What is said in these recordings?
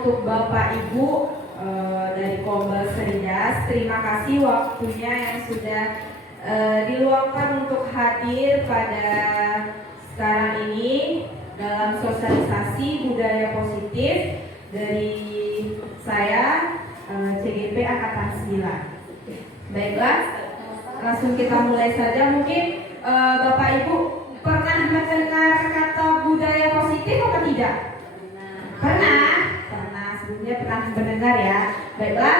untuk Bapak Ibu dari Kombel Seridas. Terima kasih waktunya yang sudah diluangkan untuk hadir pada sekarang ini dalam sosialisasi budaya positif dari saya CGP Angkatan 9. Baiklah, langsung kita mulai saja. Mungkin Bapak Ibu pernah mendengar kata budaya positif atau tidak? Pernah. Sebelumnya pernah mendengar ya. Baiklah,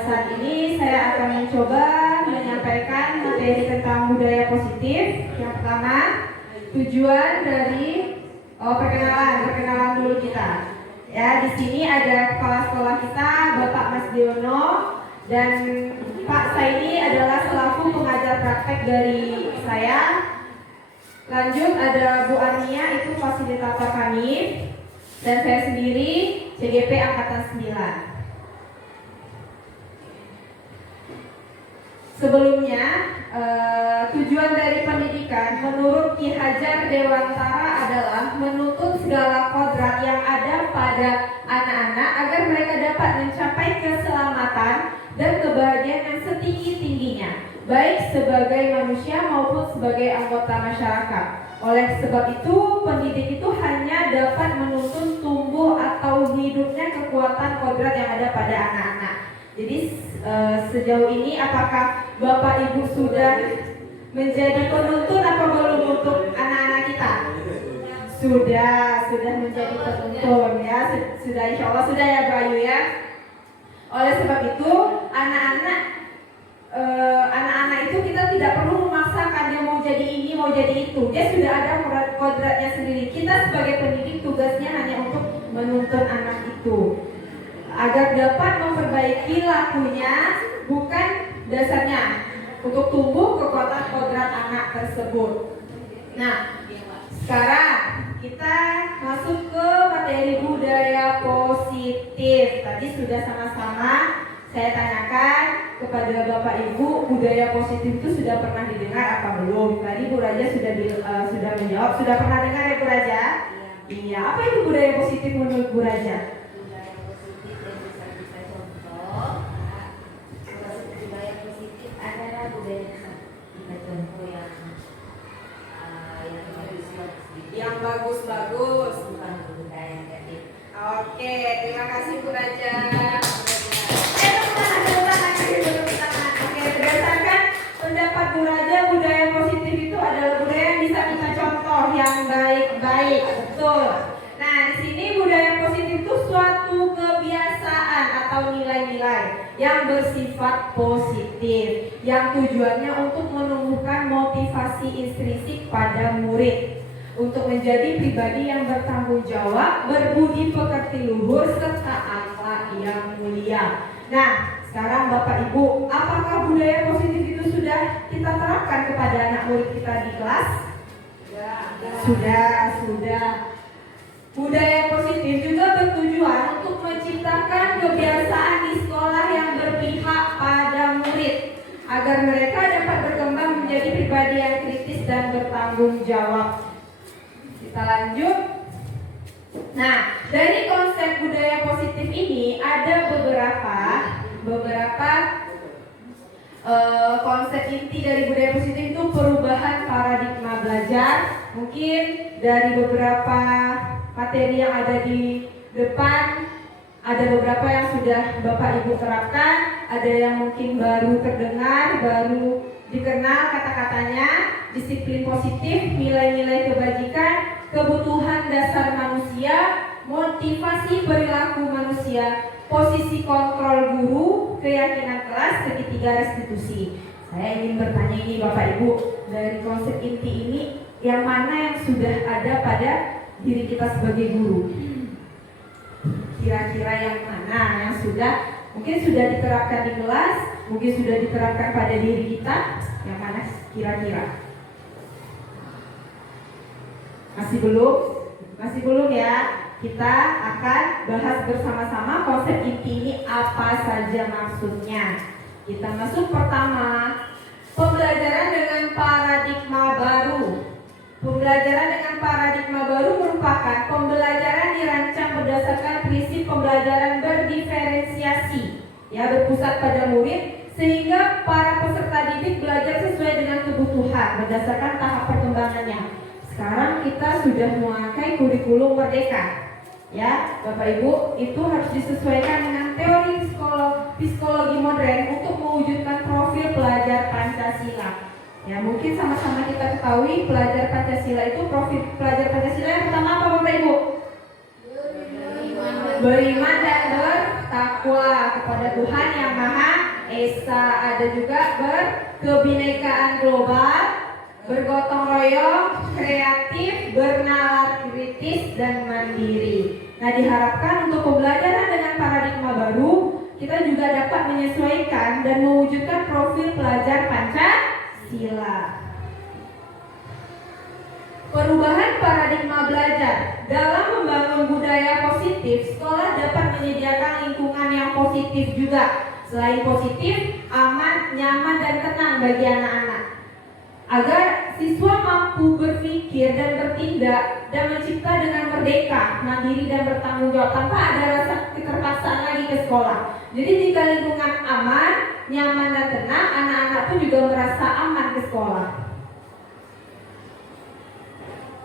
saat ini saya akan mencoba menyampaikan materi tentang budaya positif. Yang pertama, tujuan dari perkenalan dulu kita. Ya, di sini ada kepala sekolah kita, Bapak Mas Diono, dan Pak Saini adalah selaku pengajar praktek dari saya. Lanjut ada Bu Arnia, itu fasilitator kami, dan saya sendiri CGP Angkatan 9. Sebelumnya, tujuan dari pendidikan menurut Ki Hajar Dewantara adalah menuntut segala kodrat yang ada pada anak-anak agar mereka dapat mencapai keselamatan dan kebahagiaan yang setinggi-tingginya, baik sebagai manusia maupun sebagai anggota masyarakat. Oleh sebab itu, pendidik itu hanya dapat menuntun tumbuh atau hidupnya kekuatan kodrat yang ada pada anak-anak. Jadi sejauh ini apakah Bapak Ibu sudah menjadi penuntun apa belum untuk anak-anak kita? Sudah menjadi penuntun ya. Sudah, insya Allah sudah ya Bu Ayu ya. Oleh sebab itu anak-anak itu kita tidak perlu memaksakan dia mau jadi ini, mau jadi itu. Dia sudah ada kodratnya sendiri. Kita sebagai pendidik tugasnya hanya untuk menuntun anak itu agar dapat memperbaiki lakunya, bukan dasarnya, untuk tumbuh kekuatan kodrat anak tersebut. Nah, sekarang kita masuk ke materi budaya positif. Tadi sudah sama-sama saya tanyakan kepada Bapak Ibu, budaya positif itu sudah pernah didengar apa belum? Tadi Bu Raja sudah menjawab, sudah pernah dengar ya Bu Raja? Iya. Apa itu budaya positif menurut Bu Raja? Budaya positif yang bisa contoh. Budaya positif adalah budaya kita contoh yang bagus-bagus. Bukan budaya negatif. Oke, terima kasih Bu Raja. Oke, berdasarkan pendapat Bu Raja, budaya positif itu adalah budaya yang bisa kita contoh, yang baik-baik, betul. Nah, di sini budaya positif itu suatu kebiasaan atau nilai-nilai yang bersifat positif, yang tujuannya untuk menumbuhkan motivasi intrinsik pada murid untuk menjadi pribadi yang bertanggung jawab, berbudi pekerti luhur, serta akhlak yang mulia. Nah, sekarang Bapak Ibu, apakah budaya positif itu sudah kita terapkan kepada anak murid kita di kelas? Sudah. Budaya positif juga bertujuan untuk menciptakan kebiasaan di sekolah yang berpihak pada murid, agar mereka dapat berkembang menjadi pribadi yang kritis dan bertanggung jawab. Kita lanjut. Nah, dari konsep budaya positif ini ada beberapa konsep inti dari budaya positif itu perubahan paradigma belajar. Mungkin dari beberapa materi yang ada di depan, ada beberapa yang sudah Bapak Ibu terapkan, ada yang mungkin baru terdengar, baru dikenal kata-katanya. Disiplin positif, nilai-nilai kebajikan, kebutuhan dasar manusia, motivasi perilaku manusia, posisi kontrol guru, keyakinan kelas, segitiga restitusi. Saya ingin bertanya ini Bapak Ibu, dari konsep inti ini yang mana yang sudah ada pada diri kita sebagai guru? Kira-kira yang mana yang mungkin sudah diterapkan di kelas, mungkin sudah diterapkan pada diri kita? Yang mana kira-kira? Masih belum ya. Kita akan bahas bersama-sama konsep inti ini apa saja maksudnya. Kita masuk pertama, pembelajaran dengan paradigma baru. Pembelajaran dengan paradigma baru merupakan pembelajaran dirancang berdasarkan prinsip pembelajaran berdiferensiasi, ya, berpusat pada murid, sehingga para peserta didik belajar sesuai dengan kebutuhan berdasarkan tahap perkembangannya. Sekarang kita sudah memakai kurikulum merdeka, ya, Bapak Ibu, itu harus disesuaikan dengan teori psikologi modern untuk mewujudkan profil pelajar Pancasila. Ya, mungkin sama-sama kita ketahui pelajar Pancasila itu profil pelajar Pancasila yang pertama apa, Bapak Ibu? Beriman dan bertakwa kepada Tuhan Yang Maha Esa. Ada juga berkebinekaan global, bergotong royong, kreatif, bernalar kritis, dan mandiri. Nah, diharapkan untuk pembelajaran dengan paradigma baru, kita juga dapat menyesuaikan dan mewujudkan profil pelajar Pancasila. Perubahan paradigma belajar. Dalam membangun budaya positif, sekolah dapat menyediakan lingkungan yang positif juga. Selain positif, aman, nyaman, dan tenang bagi anak-anak, agar siswa mampu berpikir dan bertindak dan mencipta dengan merdeka, mandiri, dan bertanggung jawab tanpa ada rasa keterpaksaan lagi ke sekolah. Jadi jika lingkungan aman, nyaman, dan tenang, anak-anak pun juga merasa aman ke sekolah.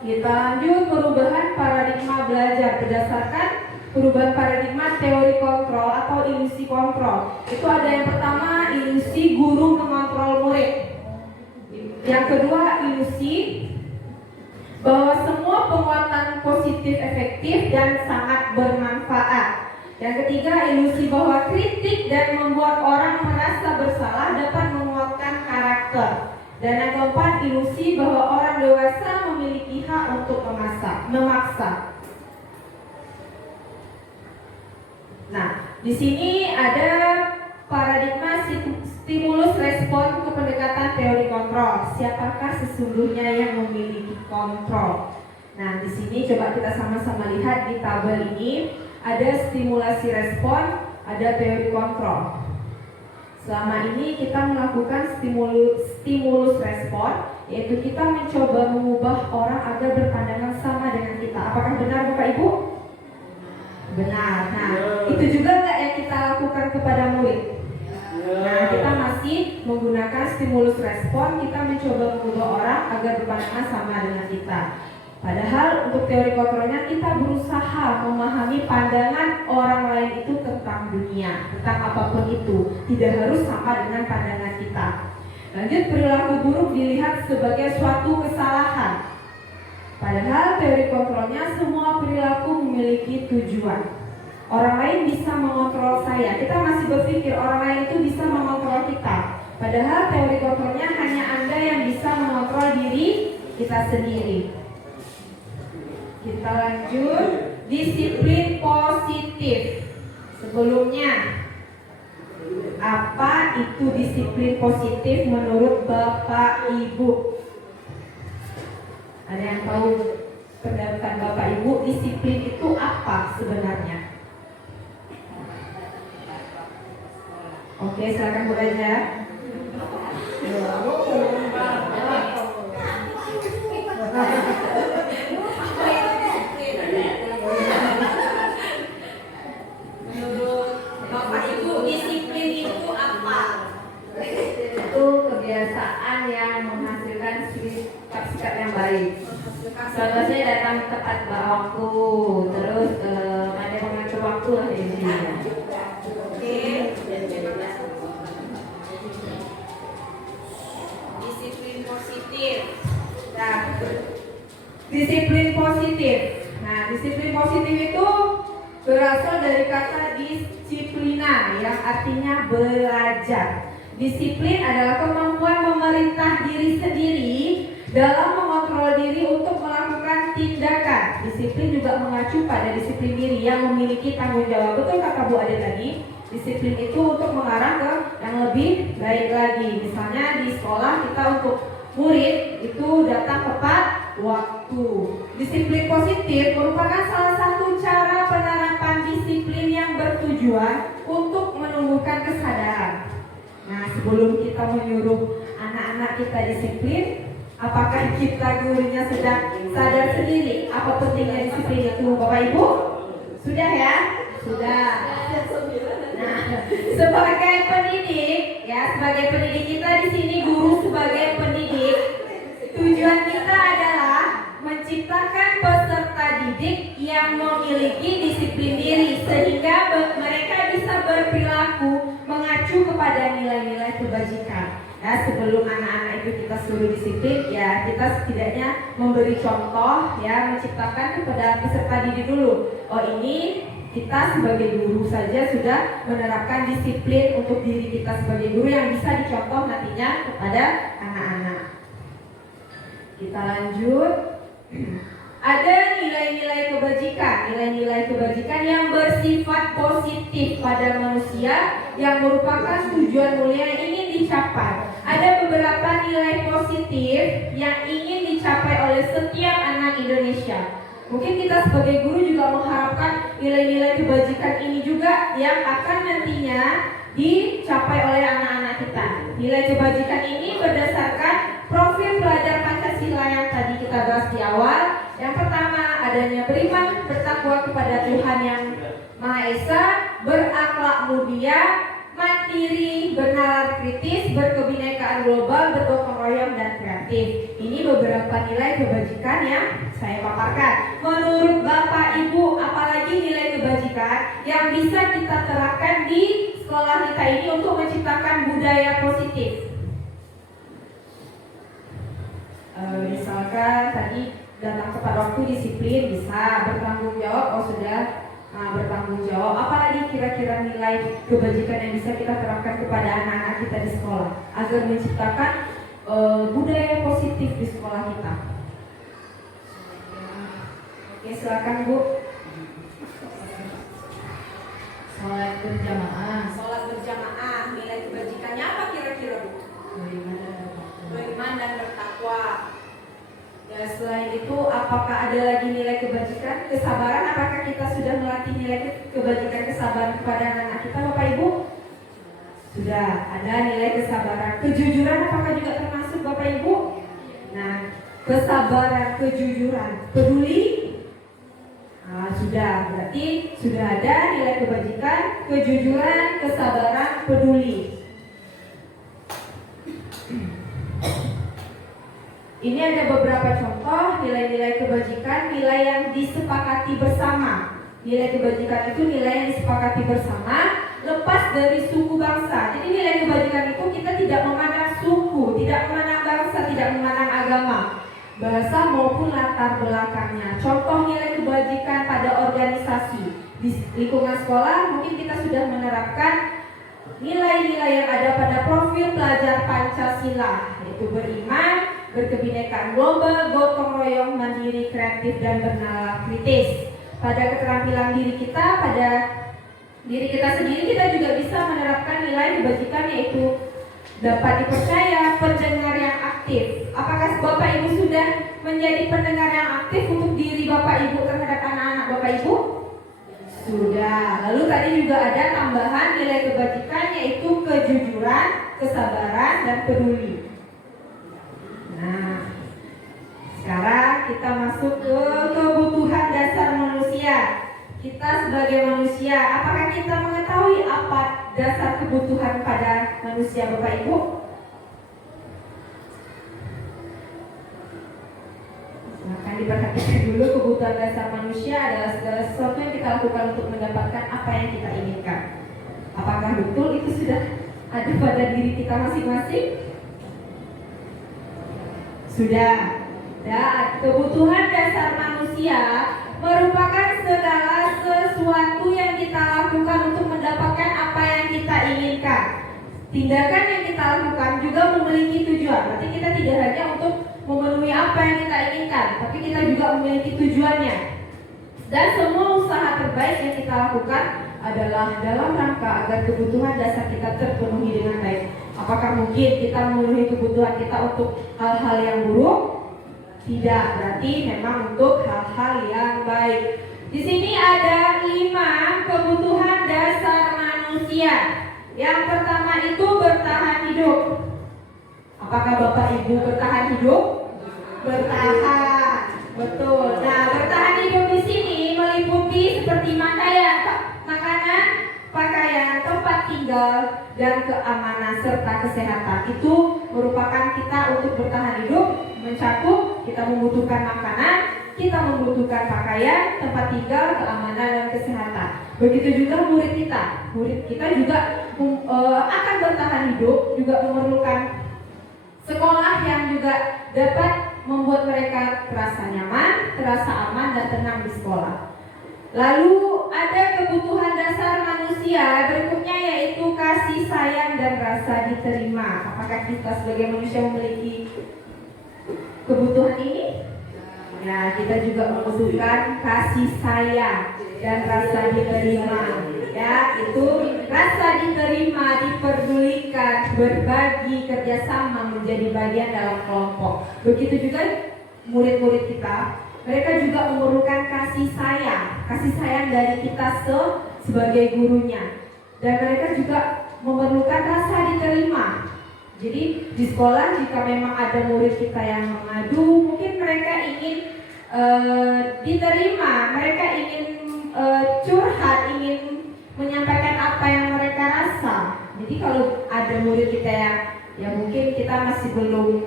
Kita lanjut, perubahan paradigma belajar berdasarkan perubahan paradigma teori kontrol atau ilusi kontrol. Itu ada yang pertama, ilusi guru mengontrol murid. Yang kedua, ilusi bahwa semua penguatan positif efektif dan sangat bermanfaat. Yang ketiga, ilusi bahwa kritik dan membuat orang merasa bersalah dapat menguatkan karakter. Dan yang keempat, ilusi bahwa orang dewasa memiliki hak untuk memaksa. Nah, di sini ada paradigma stimulus respon ke pendekatan teori kontrol. Siapakah sesungguhnya yang memiliki kontrol? Nah, di sini coba kita sama-sama lihat di tabel ini ada stimulasi respon, ada teori kontrol. Selama ini kita melakukan stimulus respon, yaitu kita mencoba mengubah orang agar berpandangan sama dengan kita. Apakah benar, Bapak Ibu? Benar. Nah, itu juga nggak yang kita lakukan kepada murid. Nah, kita masih menggunakan stimulus respon, kita mencoba mengubah orang agar berpandangan sama dengan kita. Padahal untuk teori kontrolnya kita berusaha memahami pandangan orang lain itu tentang dunia, tentang apapun itu, tidak harus sama dengan pandangan kita. Lanjut, perilaku buruk dilihat sebagai suatu kesalahan. Padahal teori kontrolnya semua perilaku memiliki tujuan. Orang lain bisa mengontrol saya. Kita masih berpikir orang lain itu bisa mengontrol kita. Padahal teori kontrolnya hanya Anda yang bisa mengontrol diri kita sendiri. Kita lanjut, disiplin positif. Sebelumnya, apa itu disiplin positif menurut Bapak Ibu? Ada yang tahu pendapat Bapak Ibu, disiplin itu apa sebenarnya? Oke, silakan Bu Raja. Menurut Bapak Ibu, disiplin itu apa? Itu kebiasaan yang menghasilkan sikap yang baik. Contohnya datang tepat waktu, terus ada mengatur waktu lah intinya. Oke. Disiplin positif. Nah, disiplin positif. Nah, disiplin positif itu berasal dari kata disiplina yang artinya belajar. Disiplin adalah kemampuan memerintah diri sendiri dalam mengontrol diri untuk melakukan tindakan. Disiplin juga mengacu pada disiplin diri yang memiliki tanggung jawab. Betul kata Bu Ade tadi, disiplin itu untuk mengarah ke yang lebih baik lagi. Misalnya di sekolah kita untuk murid itu datang tepat waktu. Disiplin positif merupakan salah satu cara penerapan disiplin yang bertujuan untuk menumbuhkan kesadaran. Nah, sebelum kita menyuruh anak-anak kita disiplin, Apakah kita gurunya sudah sadar sendiri apa pentingnya disiplin itu, Bapak Ibu? Sudah ya? Sudah. Nah, sebagai pendidik, ya sebagai pendidik kita di sini, guru sebagai pendidik, tujuan kita adalah menciptakan peserta didik yang memiliki disiplin diri sehingga mereka bisa berperilaku mengacu kepada nilai-nilai kebajikan. Ya, sebelum anak-anak itu kita suruh disiplin, ya kita setidaknya memberi contoh, ya menciptakan kepada peserta didik dulu. Oh, ini kita sebagai guru saja sudah menerapkan disiplin untuk diri kita sebagai guru yang bisa dicontoh nantinya kepada anak-anak. Kita lanjut. Ada nilai-nilai kebajikan yang bersifat positif pada manusia yang merupakan tujuan mulia yang ingin dicapai. Ada beberapa nilai positif yang ingin dicapai oleh setiap anak Indonesia. Mungkin kita sebagai guru juga mengharapkan nilai-nilai kebajikan ini juga yang akan nantinya dicapai oleh anak-anak kita. Nilai kebajikan ini berdasarkan profil pelajar Pancasila yang tadi kita bahas di awal. Yang pertama, adanya beriman, bertakwa kepada Tuhan yang Maha Esa, berakhlak mulia, mandiri, bernalar kritis, berkebinekaan global, bergotong royong dan kreatif. Ini beberapa nilai kebajikan yang saya paparkan. Menurut Bapak Ibu, apalagi nilai kebajikan yang bisa kita terapkan di sekolah kita ini untuk menciptakan budaya positif? Misalkan tadi datang tepat waktu, disiplin, bisa bertanggung jawab. Oh sudah bertanggung jawab. Apalagi kira-kira nilai kebajikan yang bisa kita terapkan kepada anak-anak kita di sekolah agar menciptakan budaya positif di sekolah kita? Oke, silakan Bu. Sholat berjamaah. Sholat berjamaah, nilai kebajikannya apa kira-kira Bu? Beriman dan bertakwa. Ya, selain itu, apakah ada lagi nilai kebajikan? Kesabaran, apakah kita sudah melatih nilai kebajikan kesabaran kepada anak-anak kita, Bapak Ibu? Sudah, ada nilai kesabaran. Kejujuran, apakah juga termasuk, Bapak Ibu? Nah, kesabaran, kejujuran, peduli? Sudah, berarti sudah ada nilai kebajikan, kejujuran, kesabaran, peduli. Ini ada beberapa contoh nilai-nilai kebajikan, nilai yang disepakati bersama. Nilai kebajikan itu nilai yang disepakati bersama, lepas dari suku bangsa. Jadi nilai kebajikan itu kita tidak memandang suku, tidak memandang bangsa, tidak memandang agama, bahasa maupun latar belakangnya. Contoh nilai kebajikan pada organisasi di lingkungan sekolah, mungkin kita sudah menerapkan nilai-nilai yang ada pada profil pelajar Pancasila, yaitu beriman, berkebinekaan global, gotong royong, mandiri, kreatif, dan bernalar kritis. Pada keterampilan diri kita, pada diri kita sendiri, kita juga bisa menerapkan nilai kebajikan, yaitu dapat dipercaya, pendengar yang aktif. Apakah Bapak Ibu sudah menjadi pendengar yang aktif untuk diri Bapak Ibu terhadap anak-anak Bapak Ibu? Sudah. Lalu tadi juga ada tambahan nilai kebajikan, yaitu kejujuran, kesabaran, dan peduli. Nah, sekarang kita masuk ke kebutuhan dasar manusia. Kita sebagai manusia, apakah kita mengetahui apa dasar kebutuhan pada manusia, Bapak Ibu? Silahkan diperhatikan dulu. Kebutuhan dasar manusia adalah segala sesuatu yang kita lakukan untuk mendapatkan apa yang kita inginkan. Apakah betul itu sudah ada pada diri kita masing-masing? Sudah. Dan kebutuhan dasar manusia merupakan segala sesuatu yang kita lakukan untuk mendapatkan apa yang kita inginkan. Tindakan yang kita lakukan juga memiliki tujuan. Berarti kita tidak hanya untuk memenuhi apa yang kita inginkan, tapi kita juga memiliki tujuannya. Dan semua usaha terbaik yang kita lakukan adalah dalam rangka agar kebutuhan dasar kita terpenuhi dengan baik. Apakah mungkin kita memenuhi kebutuhan kita untuk hal-hal yang buruk? Tidak, berarti memang untuk hal-hal yang baik. Di sini ada 5 kebutuhan dasar manusia. Yang pertama itu bertahan hidup. Apakah Bapak Ibu bertahan hidup? Bertahan. Betul. Nah, bertahan hidup di sini meliputi seperti makanan, pakaian, tempat tinggal, dan keamanan serta kesehatan. Itu merupakan kita untuk bertahan hidup, mencakup kita membutuhkan makanan, kita membutuhkan pakaian, tempat tinggal, keamanan, dan kesehatan. Begitu juga murid kita. Murid kita juga akan bertahan hidup, juga memerlukan sekolah yang juga dapat membuat mereka terasa nyaman, terasa aman, dan tenang di sekolah. Lalu ada kebutuhan dasar manusia berikutnya, yaitu kasih sayang dan rasa diterima. Apakah kita sebagai manusia memiliki kebutuhan ini? Ya, kita juga membutuhkan kasih sayang dan rasa diterima. Ya, itu rasa diterima, diperdulikan, berbagi, kerjasama, menjadi bagian dalam kelompok. Begitu juga murid-murid kita, mereka juga memerlukan kasih sayang dari kita sebagai gurunya. Dan mereka juga memerlukan rasa diterima. Jadi di sekolah jika memang ada murid kita yang mengadu, mungkin mereka ingin diterima, mereka ingin curhat, ingin menyampaikan apa yang mereka rasa. Jadi kalau ada murid kita yang mungkin kita masih belum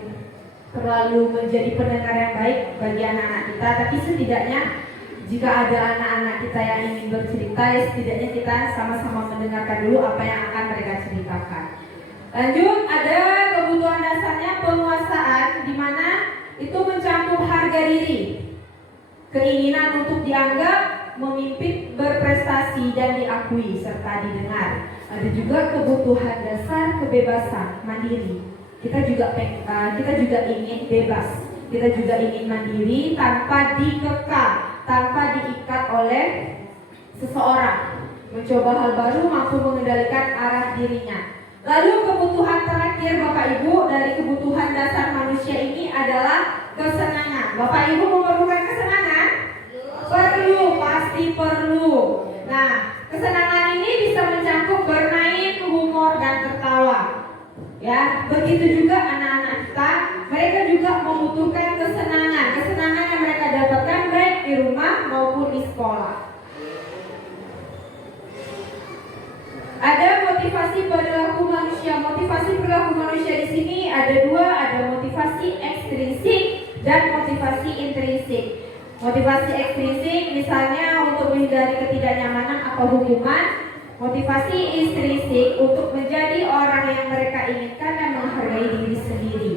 terlalu menjadi pendengar yang baik bagi anak-anak kita, tapi setidaknya jika ada anak-anak kita yang ingin bercerita, ya setidaknya kita sama-sama mendengarkan dulu apa yang akan mereka ceritakan. Lanjut, ada kebutuhan dasarnya penguasaan, di mana itu mencakup harga diri, keinginan untuk dianggap, memimpin, berprestasi, dan diakui serta didengar. Ada juga kebutuhan dasar kebebasan, mandiri. Kita juga ingin bebas, kita juga ingin mandiri tanpa dikekang, tanpa diikat oleh seseorang, mencoba hal baru, mampu mengendalikan arah dirinya. Lalu kebutuhan terakhir Bapak Ibu dari kebutuhan dasar manusia ini adalah kesenangan. Bapak Ibu memerlukan kesenangan? Perlu, pasti perlu. Nah, kesenangan ini bisa mencakup bermain, humor, dan tertawa. Ya, begitu juga anak-anak kita, mereka juga membutuhkan kesenangan yang mereka dapatkan baik di rumah maupun di sekolah. Ada motivasi perilaku manusia. Motivasi perilaku manusia di sini ada dua, ada motivasi ekstrinsik dan motivasi intrinsik. Motivasi ekstrinsik misalnya untuk menghindari ketidaknyamanan atau hukuman. Motivasi intrinsik untuk menjadi orang yang mereka inginkan dan menghargai diri sendiri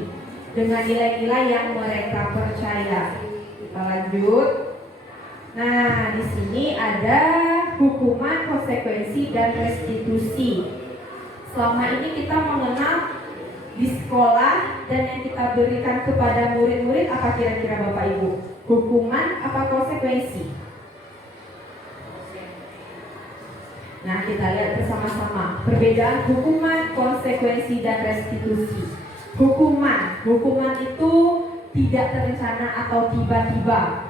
dengan nilai-nilai yang mereka percaya. Kita lanjut. Nah, di sini ada hukuman, konsekuensi, dan restitusi. Selama ini kita mengenal di sekolah dan yang kita berikan kepada murid-murid apa kira-kira Bapak Ibu? Hukuman apa konsekuensi? Nah, kita lihat bersama-sama perbedaan hukuman, konsekuensi, dan restitusi. Hukuman itu tidak terencana atau tiba-tiba.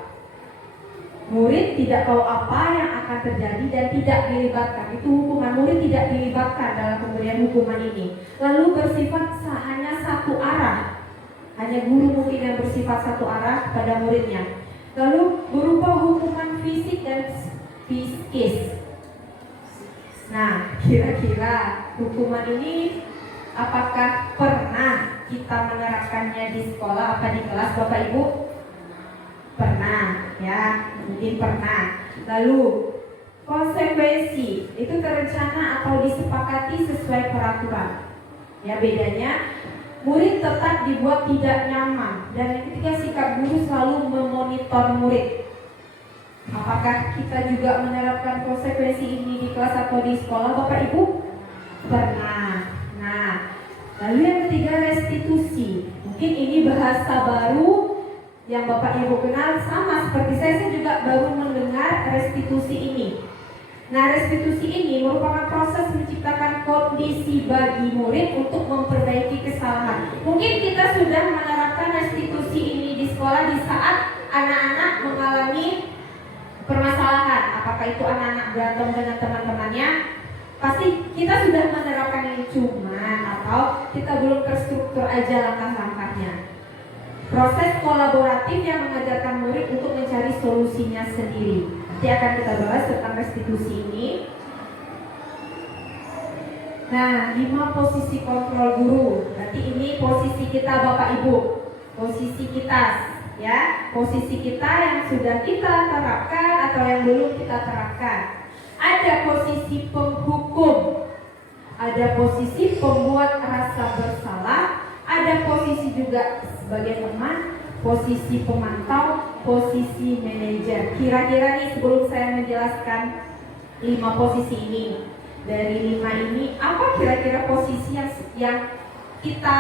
Murid tidak tahu apa yang akan terjadi dan tidak dilibatkan. Itu hukuman, murid tidak dilibatkan dalam pemberian hukuman ini. Lalu bersifat hanya satu arah. Hanya guru mungkin yang bersifat satu arah pada muridnya. Lalu berupa hukuman fisik dan psikis. Nah, kira-kira hukuman ini apakah pernah kita menerapkannya di sekolah apa di kelas Bapak Ibu? Pernah, ya, mungkin pernah. Lalu konsekuensi itu terencana atau disepakati sesuai peraturan. Ya, bedanya murid tetap dibuat tidak nyaman, dan ketika sikap guru selalu memonitor murid. Apakah kita juga menerapkan konsekuensi ini di kelas atau di sekolah Bapak Ibu? Pernah. Nah, lalu yang ketiga restitusi. Mungkin ini bahasa baru yang Bapak Ibu kenal, sama seperti saya juga baru mendengar restitusi ini. Nah, restitusi ini merupakan proses menciptakan kondisi bagi murid untuk memperbaiki kesalahan. Mungkin kita sudah menerapkan restitusi ini di sekolah di saat anak-anak mengalami permasalahan, apakah itu anak-anak berantem dengan teman-temannya, pasti kita sudah menerapkan ini, cuman atau kita belum terstruktur aja langkah-langkahnya. proses kolaboratif yang mengajarkan murid untuk mencari solusinya sendiri. Nanti akan kita bahas tentang restitusi ini. Nah, 5 posisi kontrol guru. Berarti ini posisi kita Bapak Ibu. Posisi kita, ya. Posisi kita yang sudah kita terapkan atau yang belum kita terapkan. Ada posisi penghukum, ada posisi pembuat rasa bersalah, ada posisi juga sebagai teman, posisi pemantau, posisi manajer. Kira-kira nih sebelum saya menjelaskan 5 posisi ini, dari 5 ini apa kira-kira posisi yang kita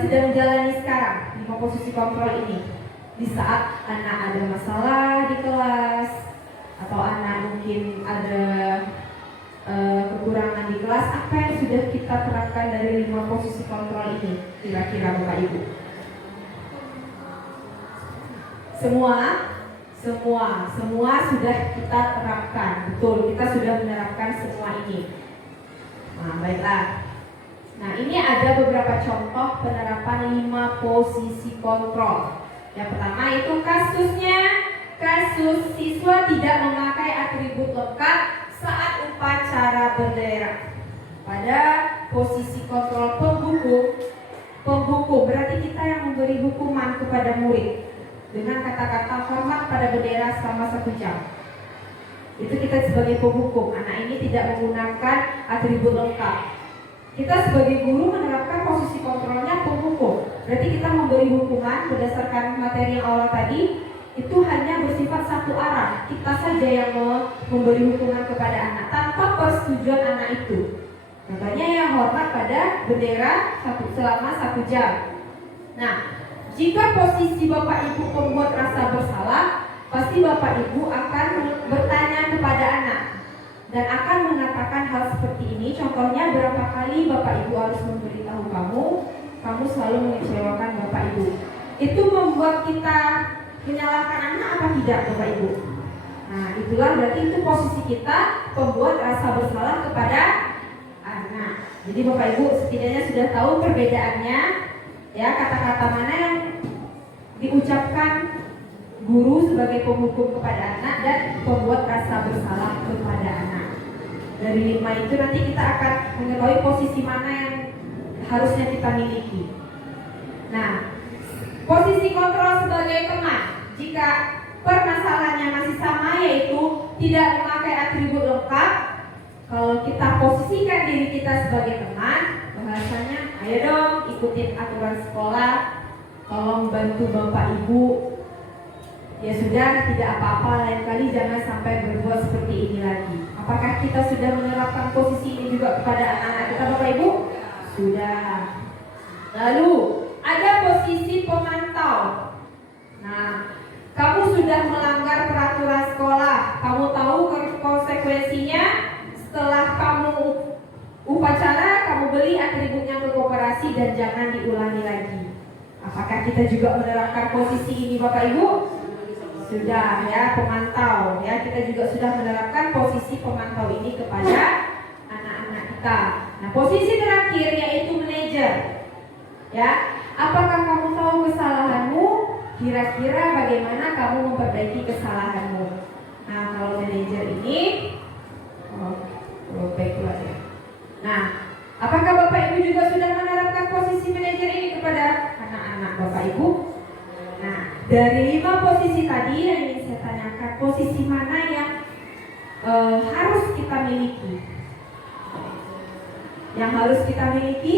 sedang jalani sekarang? 5 posisi kontrol ini di saat anak ada masalah di kelas, atau anak mungkin ada kekurangan di kelas, apa yang sudah kita terapkan dari 5 posisi kontrol ini kira-kira Bapak Ibu? Semua sudah kita terapkan. Betul, kita sudah menerapkan semua ini. Nah, baiklah. Nah, ini ada beberapa contoh penerapan 5 posisi kontrol. Yang pertama itu kasusnya, kasus siswa tidak memakai atribut lengkap saat upacara bendera. Pada posisi kontrol penghukum berarti kita yang memberi hukuman kepada murid dengan kata-kata hormat pada bendera selama 1 jam. Itu kita sebagai penghukum. Anak ini tidak menggunakan atribut lengkap. Kita sebagai guru menerapkan posisi kontrolnya penghukum. Berarti kita memberi hukuman berdasarkan materi yang awal tadi. Itu hanya bersifat satu arah. Kita saja yang memberi hukuman kepada anak tanpa persetujuan anak itu. Contohnya yang hormat pada bendera selama 1 jam. Nah, jika posisi Bapak Ibu pembuat rasa bersalah, pasti Bapak Ibu akan bertanya kepada anak dan akan mengatakan hal seperti ini. Contohnya, berapa kali Bapak Ibu harus memberitahu kamu selalu mengecewakan Bapak Ibu. Itu membuat kita menyalahkan anak apa tidak Bapak Ibu? Nah, itulah berarti itu posisi kita pembuat rasa bersalah kepada anak. Jadi Bapak Ibu setidaknya sudah tahu perbedaannya, ya, kata-kata mana yang diucapkan guru sebagai penghukum kepada anak dan pembuat rasa bersalah kepada anak. Dari 5 itu nanti kita akan mengetahui posisi mana yang harusnya kita miliki. Nah, posisi kontrol sebagai teman. Jika permasalahannya masih sama, yaitu tidak memakai atribut lengkap, kalau kita posisikan diri kita sebagai teman, bahasanya, ayo dong ikutin aturan sekolah, tolong bantu Bapak Ibu. Ya sudah, tidak apa-apa, lain kali jangan sampai berbuat seperti ini lagi. Apakah kita sudah menerapkan posisi ini juga kepada anak-anak kita Bapak Ibu? Sudah. Lalu ada posisi pemantau. Nah, kamu sudah melanggar peraturan sekolah. Kamu tahu konsekuensinya. Setelah kamu upacara, kamu beli atributnya ke koperasi dan jangan diulangi lagi. Apakah kita juga menerapkan posisi ini Bapak Ibu? Sudah, ya, pemantau, ya, kita juga sudah menerapkan posisi pemantau ini kepada anak-anak kita. Nah, posisi terakhir yaitu manajer. Ya, apakah kamu tahu kesalahanmu? Kira-kira bagaimana kamu memperbaiki kesalahanmu? Nah, kalau manajer ini, baiklah ya. Nah, apakah Bapak Ibu juga sudah menerapkan posisi manajer ini kepada anak-anak Bapak Ibu? Nah, dari 5 posisi tadi yang ingin saya tanyakan, posisi mana yang harus kita miliki? Yang harus kita miliki?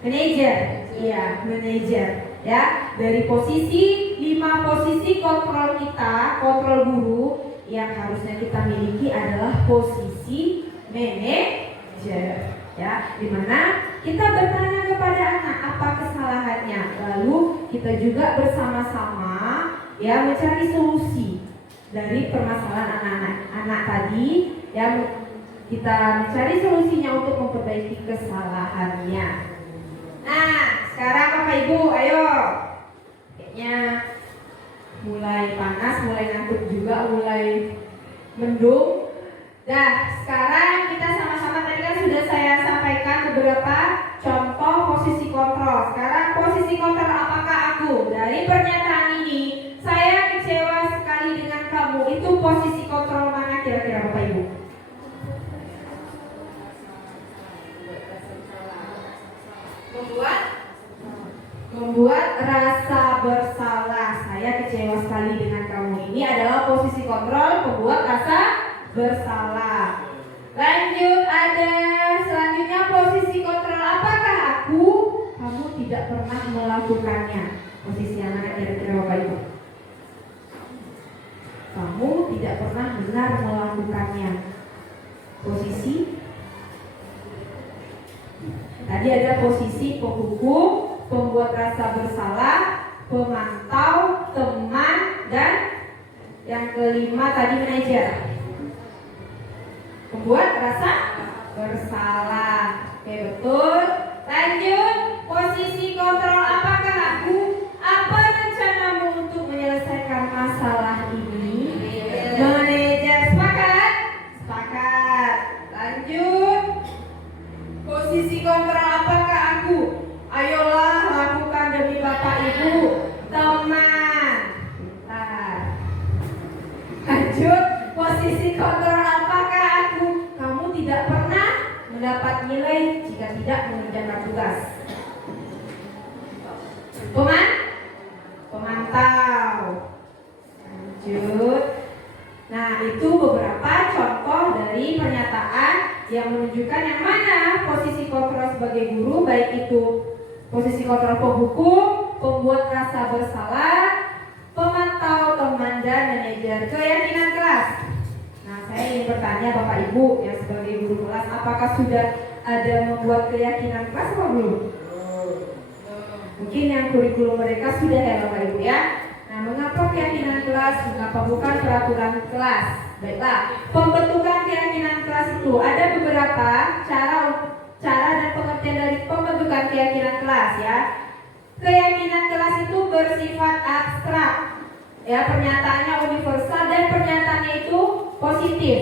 Manajer. Iya, manajer. Ya, dari posisi 5 posisi kontrol kita, kontrol guru, yang harusnya kita miliki adalah posisi manajer. Ya, dimana kita bertanya kepada anak apa kesalahannya, lalu kita juga bersama-sama ya mencari solusi dari permasalahan anak tadi, ya, kita mencari solusinya untuk memperbaiki kesalahannya. Nah, sekarang Bapak Ibu, ayo, kayaknya mulai panas, mulai ngantuk juga, mulai mendung. Nah, sekarang kita sama-sama, tadi kan sudah saya sampaikan beberapa contoh posisi kontrol. Sekarang posisi posisi kontrol apakah aku? Dari pernyataan ini, saya kecewa sekali dengan kamu. Itu posisi kontrol mana kira-kira Bapak Ibu? Membuat rasa bersalah. Saya kecewa sekali dengan kamu. Ini adalah posisi kontrol pembuat rasa bersalah. Lanjut, ada selanjutnya posisi kontrol apakah aku? Kamu tidak pernah melakukannya. Posisi yang mana kira-kira Bapak Ibu? Kamu tidak pernah benar melakukannya. Posisi tadi ada posisi penghukum, pembuat rasa bersalah, pemantau, teman, dan yang kelima tadi manajer. Pembuat rasa bersalah. Oke, betul. Lanjut, posisi kontrol apakah aku? Apa rencanamu untuk menyelesaikan masalah ini? Manajer, sepakat? Sepakat. Lanjut, posisi kontrol apakah aku? Ayolah lakukan demi Bapak Ibu. Teman. Bentar. Lanjut, posisi kontrol apakah aku? Kamu tidak pernah mendapat nilai jika tidak mengerjakan tugas. Pemantau. Lanjut. Nah, itu beberapa contoh dari pernyataan yang menunjukkan yang mana posisi kontrol sebagai guru, baik itu posisi kontrol penghukum, pembuat rasa bersalah, pemantau, teman, dan manajer. Keyakinan kelas. Nah, saya ingin bertanya Bapak Ibu yang sebagai guru kelas, apakah sudah ada membuat keyakinan kelas atau belum? Mungkin yang kurikulum mereka sudah ya Bapak Ibu ya. Nah, mengapa keyakinan kelas? Mengapa bukan peraturan kelas? Baiklah, pembentukan keyakinan kelas itu ada beberapa cara dan pengertian dari pembentukan keyakinan kelas ya. Keyakinan kelas itu bersifat abstrak. Ya, pernyataannya universal dan pernyataannya itu positif.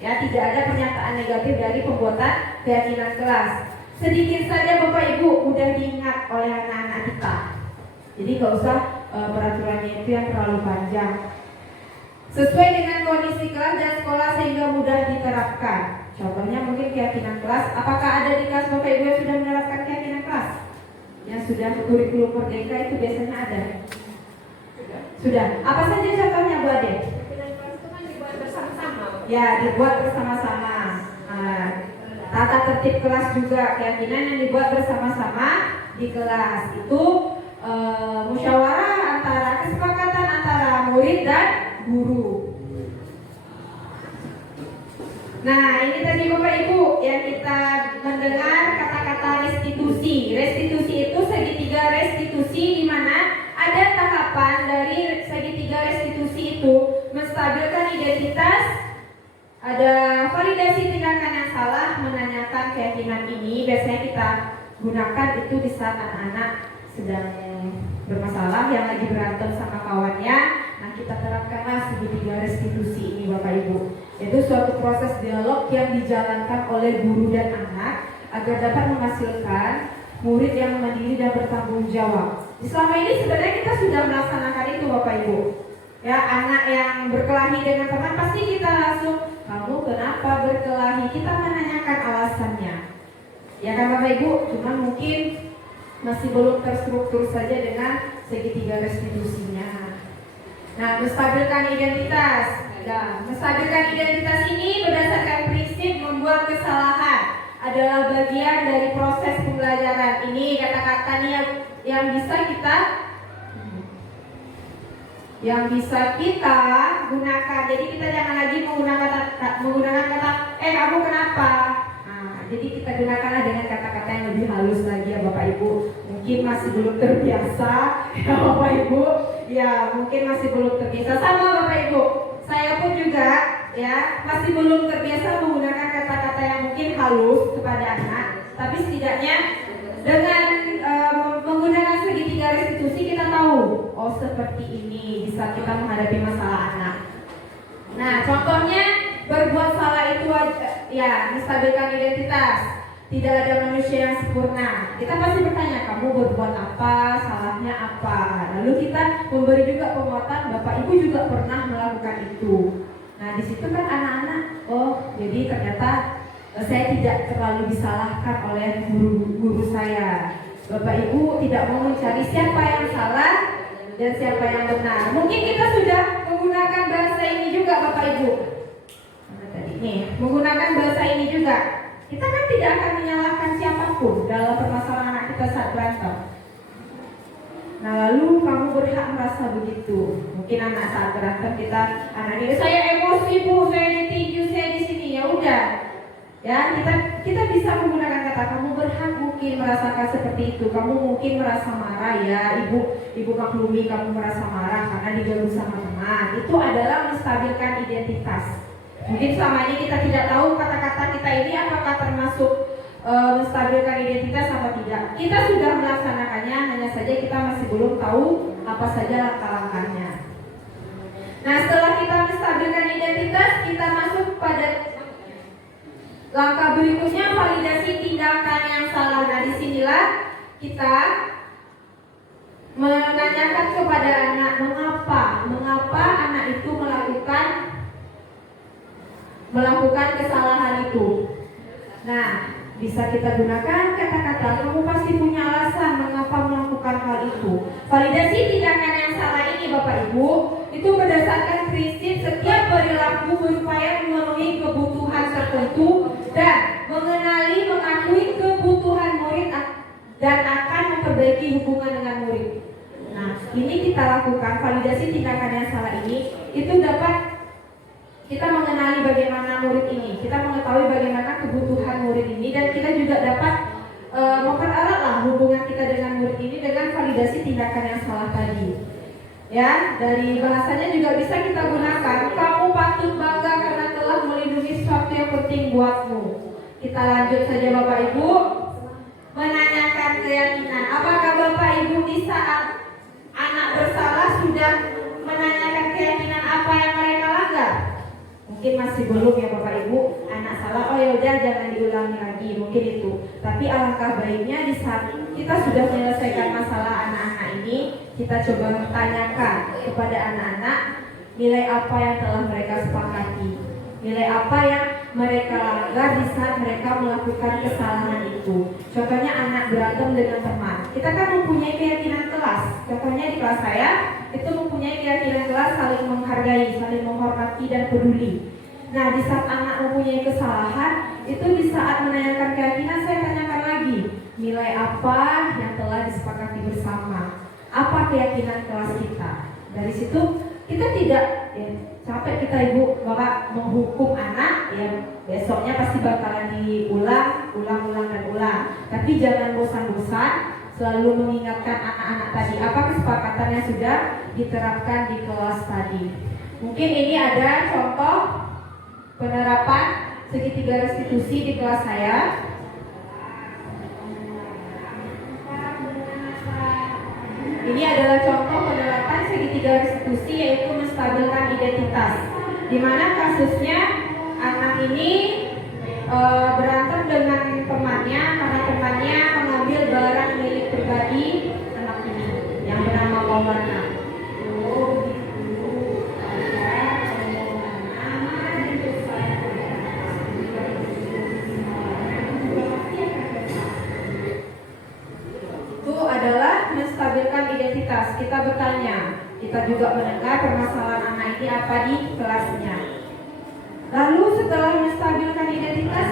Ya, tidak ada pernyataan negatif dari pembuatan keyakinan kelas. Sedikit saja Bapak Ibu mudah diingat oleh anak-anak kita. Jadi nggak usah peraturannya itu yang terlalu panjang. Sesuai dengan kondisi kelas dan sekolah sehingga mudah diterapkan. Contohnya mungkin keyakinan kelas. Apakah ada di kelas Bapak Ibu yang sudah menerapkan keyakinan kelas? Yang sudah kurikulum merdeka itu biasanya ada. Sudah. Apa saja contohnya Bu Ade? Keyakinan kelas itu kan dibuat bersama-sama. Ya, dibuat bersama-sama. Nah, tata tertib kelas juga keyakinan yang dibuat bersama-sama di kelas itu musyawarah antara kesepakatan antara murid dan guru. Nah, ini tadi Bapak Ibu yang kita mendengar kata-kata restitusi. Restitusi itu segitiga restitusi di mana ada tahapan dari segitiga restitusi itu menstabilkan identitas, ada validasi tindakan yang salah, menanyakan keyakinan ini. Biasanya kita gunakan itu di saat anak-anak sedang bermasalah, yang lagi berantem sama kawannya. Nah, kita terapkanlah segitiga restitusi ini Bapak Ibu. Itu suatu proses dialog yang dijalankan oleh guru dan anak agar dapat menghasilkan murid yang mandiri dan bertanggung jawab. Selama ini sebenarnya kita sudah melaksanakan itu Bapak Ibu. Ya, anak yang berkelahi dengan teman pasti kita langsung, kamu kenapa berkelahi? Kita menanyakan alasannya. Ya kan Bapak Ibu, cuma mungkin masih belum terstruktur saja dengan segitiga restitusinya. Nah, menstabilkan identitas. Nah, menstabilkan identitas ini berdasarkan prinsip membuat kesalahan adalah bagian dari proses pembelajaran. Ini kata-kata nih yang bisa kita gunakan. Jadi kita jangan lagi menggunakan kata kamu kenapa. Jadi kita gunakanlah dengan kata-kata yang lebih halus lagi ya Bapak Ibu. Mungkin masih belum terbiasa ya Bapak Ibu. Ya mungkin masih belum terbiasa sama Bapak Ibu. Saya pun juga ya masih belum terbiasa menggunakan kata-kata yang mungkin halus kepada anak. Tapi setidaknya dengan menggunakan segitiga restitusi kita tahu, oh seperti ini bisa kita menghadapi masalah anak. Nah contohnya berbuat salah itu ya menstabilkan identitas. Tidak ada manusia yang sempurna. Kita pasti bertanya, kamu berbuat berbuat apa, salahnya apa. Lalu kita memberi juga penguatan, Bapak Ibu juga pernah melakukan itu. Nah, di situ kan anak-anak, oh jadi ternyata saya tidak terlalu disalahkan oleh guru saya. Bapak Ibu tidak mau mencari siapa yang salah dan siapa yang benar. Mungkin kita sudah menggunakan bahasa ini juga, Bapak Ibu. Nih, menggunakan bahasa ini juga. Kita kan tidak akan menyalahkan siapapun dalam permasalahan anak kita saat berantem. Nah, lalu kamu berhak merasa begitu. Mungkin anak saat berantem anak ini, saya emosi Bu, saya ditinju, saya di sini. Ya udah. Ya, kita bisa menggunakan kata kamu berhak mungkin merasakan seperti itu. Kamu mungkin merasa marah ya, ibu maklumi kamu merasa marah karena diganggu sama teman. Itu adalah menstabilkan identitas. Mungkin selama ini kita tidak tahu kata-kata kita ini apakah termasuk menstabilkan identitas atau tidak. Kita sudah melaksanakannya, hanya saja kita masih belum tahu apa saja langkah-langkahnya. Nah, setelah kita menstabilkan identitas, kita masuk pada langkah berikutnya, validasi tindakan yang salah. Nah, disinilah kita menanyakan kepada anak mengapa anak itu melakukan kesalahan itu. Nah, bisa kita gunakan kata-kata, kamu pasti punya alasan mengapa melakukan hal itu. Validasi tindakan yang salah ini, Bapak Ibu, itu berdasarkan prinsip setiap perilaku berupaya memenuhi kebutuhan tertentu dan mengakui kebutuhan murid dan akan memperbaiki hubungan dengan murid. Nah, ini kita lakukan validasi tindakan yang salah ini, itu dapat kita mengenali bagaimana murid ini, kita mengetahui bagaimana kebutuhan murid ini, dan kita juga dapat mempereratlah hubungan kita dengan murid ini dengan validasi tindakan yang salah tadi. Ya, dari bahasanya juga bisa kita gunakan. Kamu patut bangga karena telah melindungi sesuatu yang penting buatmu. Kita lanjut saja, Bapak Ibu, menanyakan keyakinan. Apakah Bapak Ibu di saat anak bersalah sudah menanyakan keyakinan apa yang mereka langgar? Mungkin masih belum ya Bapak Ibu. Anak salah, oh ya udah jangan diulangi lagi, mungkin itu. Tapi alangkah baiknya di saat kita sudah menyelesaikan masalah anak-anak ini, kita coba bertanyakan kepada anak-anak nilai apa yang telah mereka sepakati, nilai apa yang mereka langgar di saat mereka melakukan kesalahan itu. Contohnya anak berantem dengan teman, kita kan mempunyai keyakinan kelas. Contohnya di kelas saya itu mempunyai keyakinan kelas saling menghargai, saling menghormati dan peduli. Nah, di saat anak mempunyai kesalahan, itu di saat menanyakan keyakinan saya tanyakan lagi, nilai apa yang telah disepakati bersama, apa keyakinan kelas kita. Dari situ kita tidak capek kita ibu bapak menghukum anak, ya besoknya pasti bakalan ulang dan ulang. Tapi jangan bosan-bosan selalu mengingatkan anak-anak tadi apa kesepakatan yang sudah diterapkan di kelas tadi. Mungkin ini ada contoh penerapan segitiga restitusi di kelas saya. Ini adalah contoh penerapan segitiga restitusi, yaitu menstabilkan identitas. Di mana kasusnya anak ini berantem dengan temannya karena temannya mengambil barang milik pribadi anak ini yang bernama Maulana. Menstabilkan identitas. Kita bertanya, kita juga mendengar permasalahan anak ini apa di kelasnya. Lalu setelah menstabilkan identitas,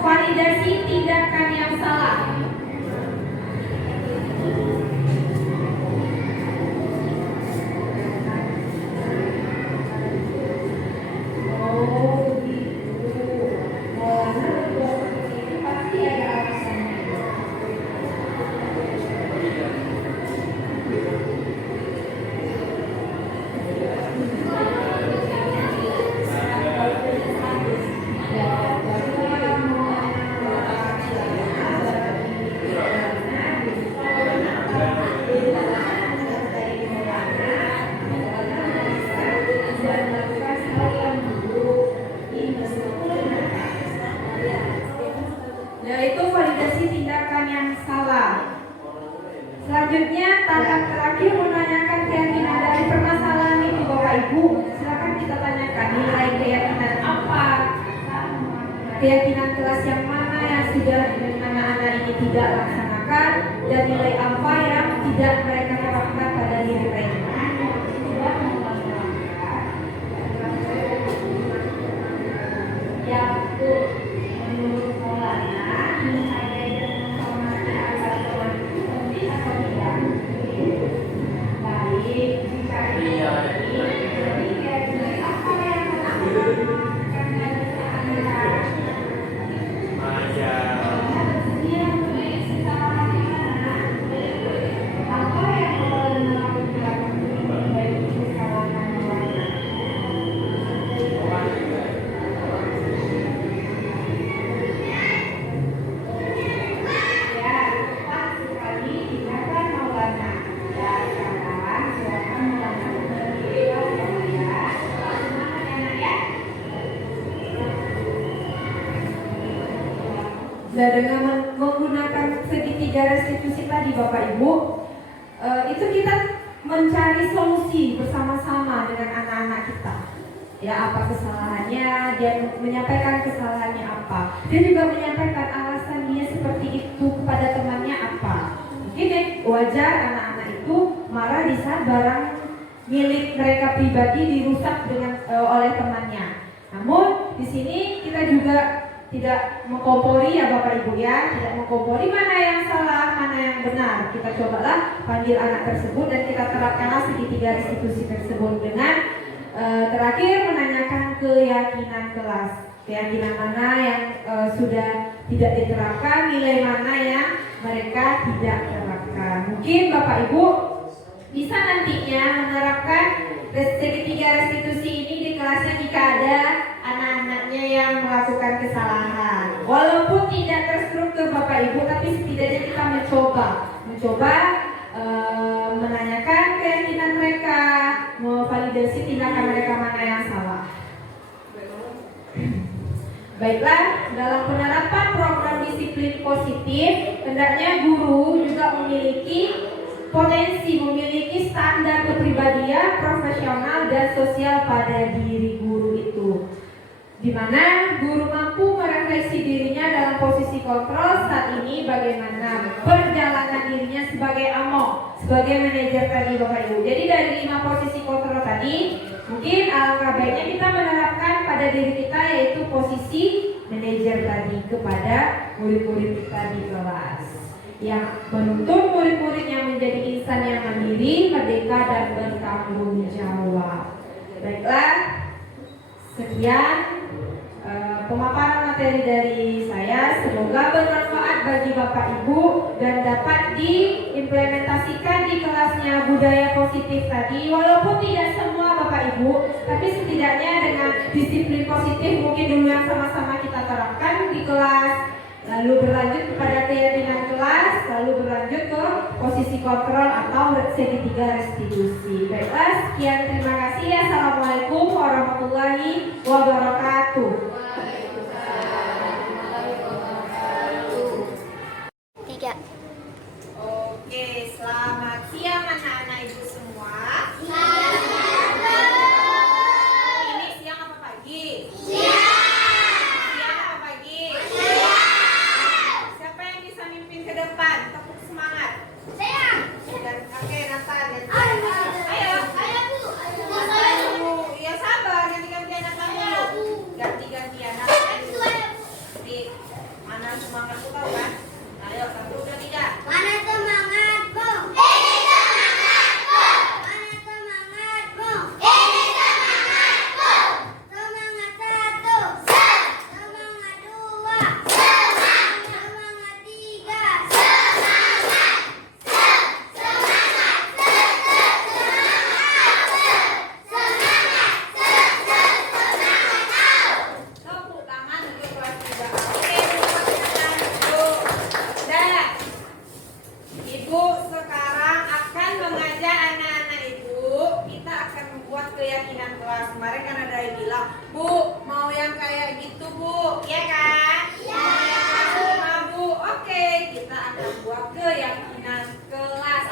validasi tindakan yang salah. Selanjutnya tahap terakhir menanyakan keyakinan dari permasalahan itu Bapak Ibu. Silakan kita tanyakan nilai keyakinan apa, keyakinan kelas yang mana yang sudah anak-anak ini tidak laksanakan, dan nilai apa yang tidak mereka terapkan pada diri mereka. Yang menurut Maulana saya dan menghormati agar Tuhan itu penting atau tidak? Baik, jika iya, jadi apa yang menentukan dan dengan menggunakan segitiga restitusi tadi Bapak Ibu, itu kita mencari solusi bersama-sama dengan anak-anak kita. Ya, apa kesalahannya, dia menyampaikan kesalahannya apa, dia juga menyampaikan alasan dia seperti itu kepada temannya apa. Mungkin wajar anak-anak itu marah di saat barang milik mereka pribadi dirusak oleh temannya. Namun di sini kita juga tidak mengkompori ya Bapak Ibu ya, tidak mengkompori mana yang salah, mana yang benar. Kita cobalah panggil anak tersebut dan kita terapkanlah segitiga restitusi tersebut dengan terakhir menanyakan keyakinan kelas. Keyakinan mana yang sudah tidak diterapkan, nilai mana yang mereka tidak terapkan. Mungkin Bapak Ibu bisa nantinya menerapkan segitiga restitusi ini di kelasnya jika ada anak-anaknya yang melakukan kesalahan. Walaupun tidak terstruktur Bapak Ibu, tapi setidaknya kita mencoba menanyakan keyakinan mereka, memvalidasi tindakan mereka mana yang salah. Baiklah, dalam penerapan program disiplin positif, hendaknya guru juga memiliki potensi, memiliki standar kepribadian, profesional dan sosial pada diri guru itu, di mana guru mampu merefleksi dirinya dalam posisi kontrol saat ini, bagaimana perjalanan dirinya sebagai AMO, sebagai manajer tadi Bapak Ibu. Jadi dari 5 posisi kontrol tadi, mungkin alangkah baiknya kita menerapkan pada diri kita, yaitu posisi manajer tadi kepada murid-murid kita di kelas, yang menuntun murid-muridnya menjadi insan yang mandiri, merdeka dan bertanggung jawab. Baiklah, sekian pemaparan materi dari saya. Semoga bermanfaat bagi Bapak Ibu dan dapat diimplementasikan di kelasnya budaya positif tadi. Walaupun tidak semua Bapak Ibu, tapi setidaknya dengan disiplin positif mungkin dulu yang sama-sama kita terapkan di kelas, lalu berlanjut kepada keyakinan kelas, lalu berlanjut ke posisi kontrol atau segitiga restitusi. Baiklah, sekian, terima kasih. Assalamualaikum warahmatullahi wabarakatuh. Oke, selamat siang anak-anak ibu semua. Ini siang apa pagi? Siang apa pagi? Siapa yang bisa mimpin ke depan? Tepuk semangat. Oke, Nathan. Ayo. Bu. Ya sabar, ganti-gantian Nathan dulu. Ganti-gantian Nathan. Di mana semangatku tahu kan? Ayo, 1, 2, 3. Mana semangatmu? Ini semangatmu. Mana semangatmu? Ini semangatmu. Semangat 1. Semangat 2. Semangat 3. Semangat. Tepuk tangan untuk kelas 3. Oke, duduk. Dah. Ibu sekarang akan mengajak anak-anak ibu. Kita akan membuat keyakinan kelas. Kemarin kan ada yang bilang, Bu, mau yang kayak gitu Bu, ya kan? Mau yang kelas 5 Bu. Oke, kita akan buat keyakinan kelas.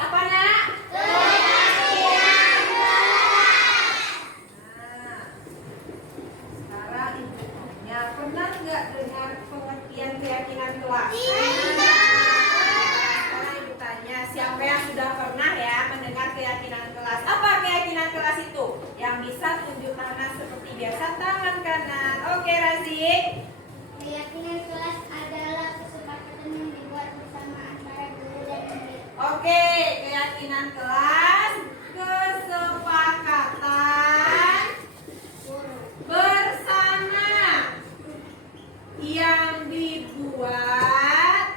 siapa yang sudah pernah ya mendengar keyakinan kelas? Apa keyakinan kelas itu? Yang bisa tunjuk tangan seperti biasa, tangan kanan. Oke, Razik. Keyakinan kelas adalah kesepakatan yang dibuat bersama antara guru dan murid. Oke, keyakinan kelas, kesepakatan bersama yang dibuat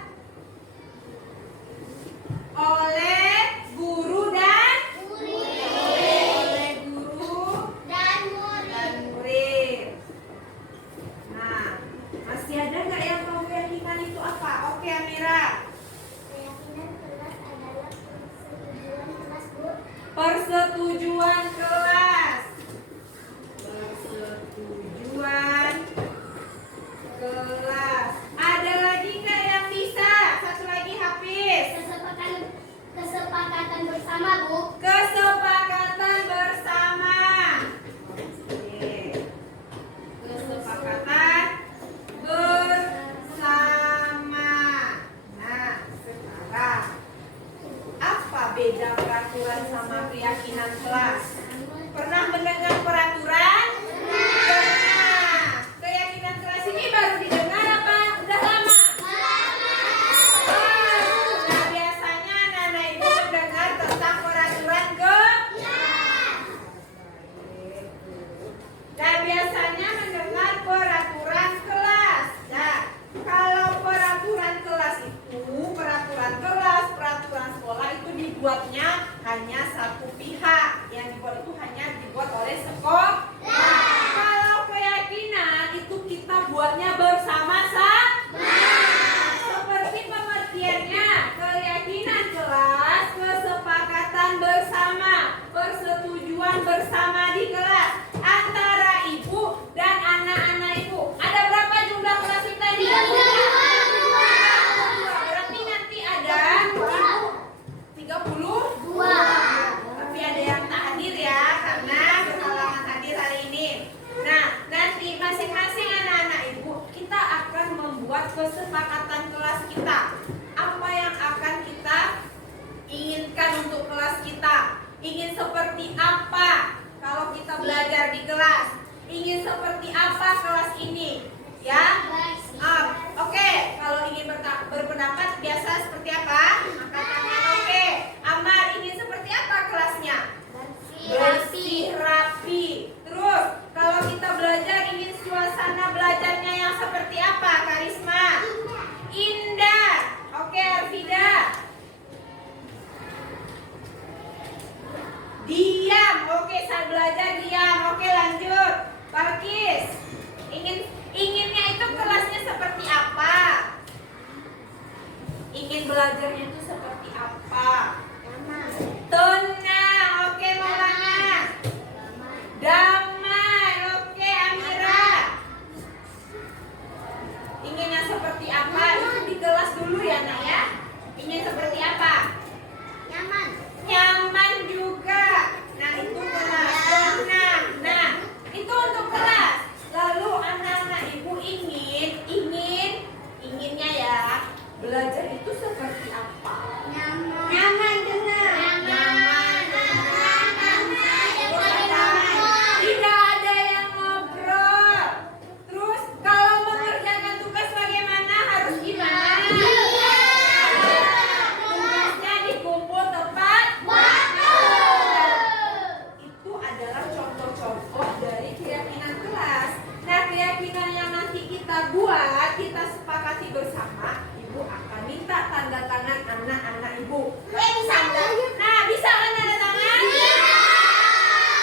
oleh guru dan Dan murid. Nah, masih ada nggak yang tahu keyakinan itu apa? Oke, Amira. Keyakinan kelas adalah persetujuan kelas, Bu. Persetujuan kelas. Persetujuan kelas. Ada lagi nggak yang bisa? Satu lagi, Hafiz. Kesepakatan bersama, Bu. Kesepakatan bersama. Oke. Kesepakatan bersama. Nah, sekarang apa beda peraturan sama keyakinan kelas? Pernah mendengar peraturan? Pernah. Keyakinan kelas ini baru didengar apa? Udah lama? Nah, biasanya anak-anak ibu mendengar tentang peraturan dan biasanya mendengar peraturan kelas. Nah, kalau peraturan kelas itu, peraturan sekolah itu dibuatnya hanya satu pihak. Yang dibuat itu hanya dibuat oleh sekolah. Kalau keyakinan itu kita buatnya bersama-sama. Seperti pengertiannya, keyakinan kelas, kesepakatan bersama, persetujuan bersama di kelas antara ibu dan anak-anak ibu. Ada berapa jumlah kelas kita ini? 32. Berarti nanti ada 32. Tapi ada yang tak hadir ya, karena berhalangan hadir hari ini. Nah, nanti masing-masing anak-anak ibu kita akan membuat kesepakatan kelas kita. Apa yang akan kita inginkan untuk kelas kita? Ingin seperti apa kalau kita belajar di kelas? Ingin seperti apa kelas ini? Ya? Oke, kalau ingin berpendapat biasa seperti apa? Angkat tangan. Oke. Amar ingin seperti apa kelasnya? Bersih, rapi. Terus, kalau kita belajar ingin suasana belajarnya yang seperti apa, Karisma? Indah. Oke, Arvida. Diam. Oke, saat belajar diam. Oke, lanjut. Balkis. Inginnya itu kelasnya seperti apa? Ingin belajarnya itu seperti apa? Tenang. Oke, Maulana. Damai. Oke, Amira. Inginnya seperti apa? Itu di kelas dulu ya, Nak ya. Ingin seperti apa? Nyaman juga. Nah, itu kelas. Tenang. Nah, itu untuk kelas. Lalu anak-anak ibu inginnya ya belajar itu seperti apa? Nyaman dengar. Tidak ada yang ngobrol. Terus kalau mengerjakan tugas bagaimana? Harus gimana? Tugasnya dikumpul tepat waktu. Itu adalah contoh-contoh dari keyakinan kelas. Nah, keyakinan yang nanti kita buat, kita sepakati bersama, ibu akan minta tanda tangan anak-anak ibu. Nah, bisa kan tanda tangan?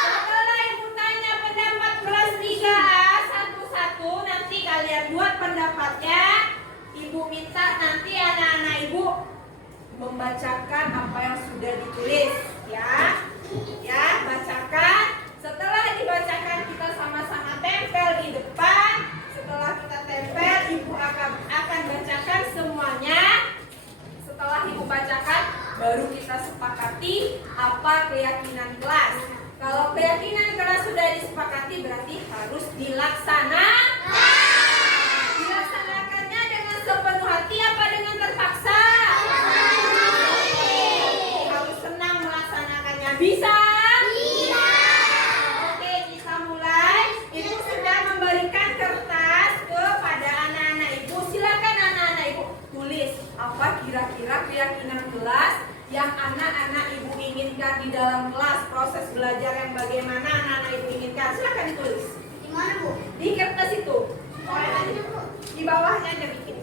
Setelah ibu tanya pendapat kelas 3A satu-satu, nanti kalian buat pendapatnya. Ibu minta nanti anak-anak ibu membacakan apa yang sudah ditulis, ya. Ya, bacakan. Setelah dibacakan kita sama-sama tempel di depan. Setelah kita tempel, ibu akan bacakan semuanya. Setelah ibu bacakan, baru kita sepakati apa keyakinan kelas. Kalau keyakinan kelas sudah disepakati, berarti harus dilaksanakan. Dilaksanakannya dengan sepenuh hati apa dengan terpaksa? bisa? Bisa. Oke, kita mulai. Ibu sudah memberikan kertas kepada anak-anak ibu. Silakan anak-anak ibu tulis apa kira-kira keyakinan kelas yang anak-anak ibu inginkan di dalam kelas, proses belajar yang bagaimana anak-anak ibu inginkan. Silakan ditulis. Di mana, Bu? Di kertas itu. Di bawahnya aja bikin.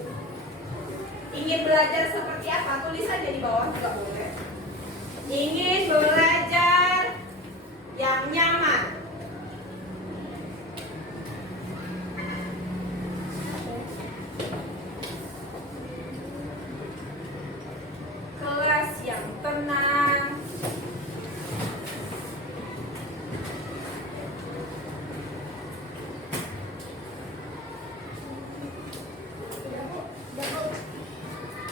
Ingin belajar seperti apa? Tulis aja di bawah juga boleh. Ingin belajar yang nyaman. Kelas yang tenang.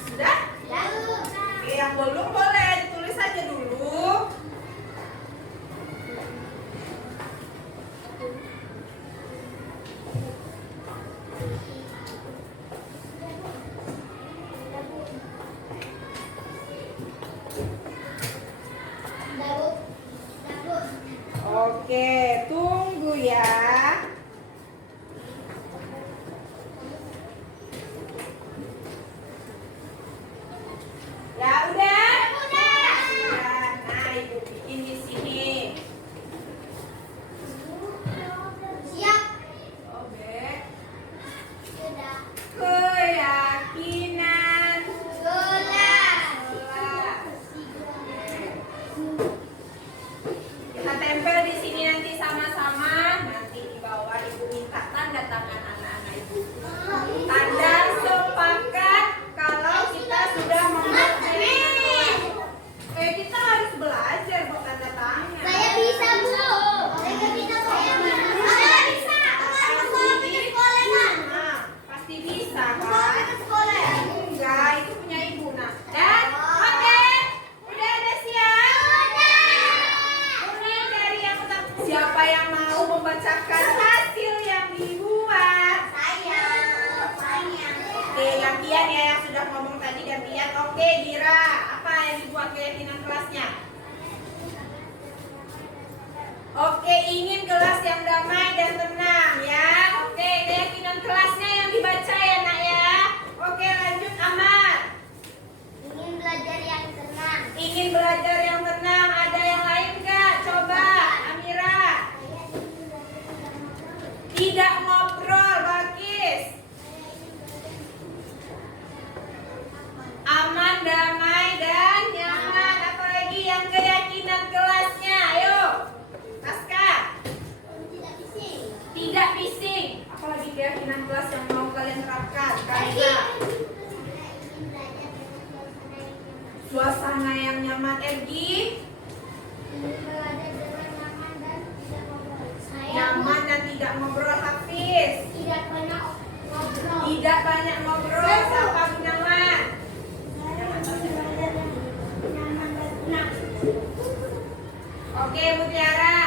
Sudah? Oke, yang belum boleh ditulis aja dulu. Oke, tunggu ya. Ya udah? Udah. Nah, ibu bikin di sini. Siap. Oke. Sudah. Keyakinan Kelas. kelas. Kita tempel di sini nanti sama-sama. Nanti di bawah ibu minta tanda tangan anak-anak ibu. Tanda sepakat kalau kita sudah membuat keyakinan kelas. Kita harus belajar buat tanda tangan. Saya bisa, Bu. Saya nggak bisa, Bu. Saya bisa. Kalau mau ke sekolah, Mak. Nah, pasti bisa Mau kan? ke sekolah. Enggak, itu punya ibu. Nah, dan oke, udah ada siap? Mulai dari yang pertama. Siapa yang mau membacakan hasil yang dibuat? Saya. Oke, gantian ya yang sudah ngomong tadi gantian. Oke, Dira, apa yang dibuat keyakinan kelasnya? Oke, ingin kelas yang damai dan tenang ya. Oke, keyakinan kelasnya yang dibaca ya nak ya. Oke, lanjut Amar. Ingin belajar yang tenang. Ingin belajar yang tenang. Ada yang lain nggak? Coba, Amira. Tidak ngobrol, Bakis. Aman, damai, dan nyaman. Apalagi yang keyakinan kelasnya? Ayo, Aska. Tidak bising. Tidak bising. Apalagi keyakinan kelas yang mau kalian terapkan? Karena suasana yang nyaman. Ergi, Ingin belajar dengan nyaman dan tidak ngobrol. Saya nyaman dan tidak ngobrol. Hafiz, tidak banyak ngobrol. tidak banyak ngobrol. Siapa Gunawan? Saya ingin belajar yang nyaman dan tenang. Oke, Mutiara.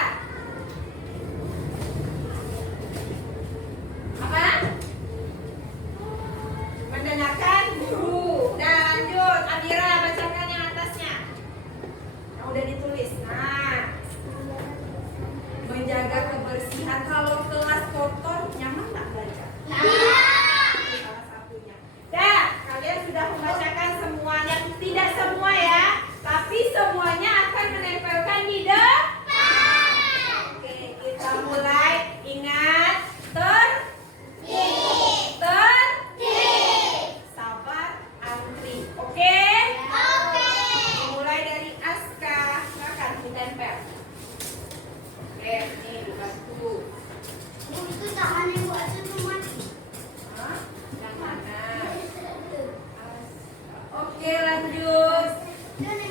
Apa? Mendengarkan guru. Nah, lanjut. Amira, bacakan yang atasnya. Yang udah ditulis. Nah, menjaga kebersihan. Kalau kelas kotor, nyaman tak belajar? Itu salah satunya. Dah, kalian sudah membacakan semuanya. Tidak semua ya, tapi semuanya akan menempelkan di depan. Oke, kita mulai. Ingat, sabar, antri. Oke? Mulai dari Aska. Silakan ditempel. Oke, ini dibantu. Itu tangan yang buat semua. Hah? Yang mana? Oke, lanjut.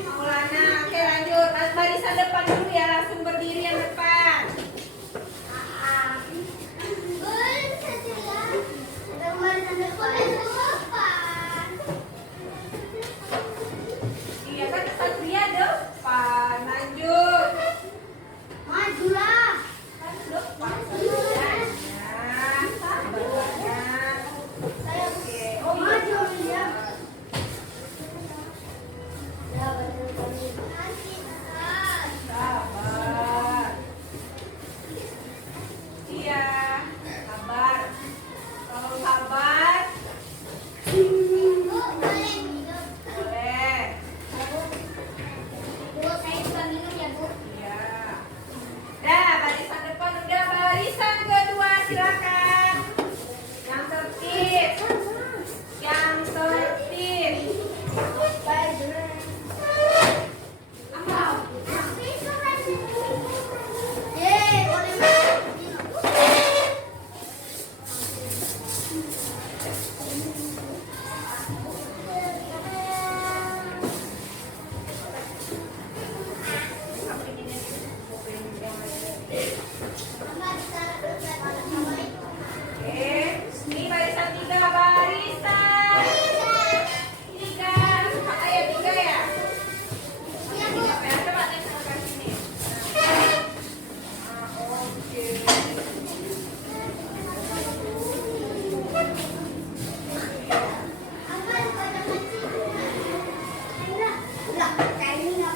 Maulana, oke lanjut. Barisan depan dulu ya, langsung berdiri yang depan. Iya kan Satria depan. Lanjut. Majulah. Depan. Ya, sabar banyak. Oke. Oh, Maju, ya. iya.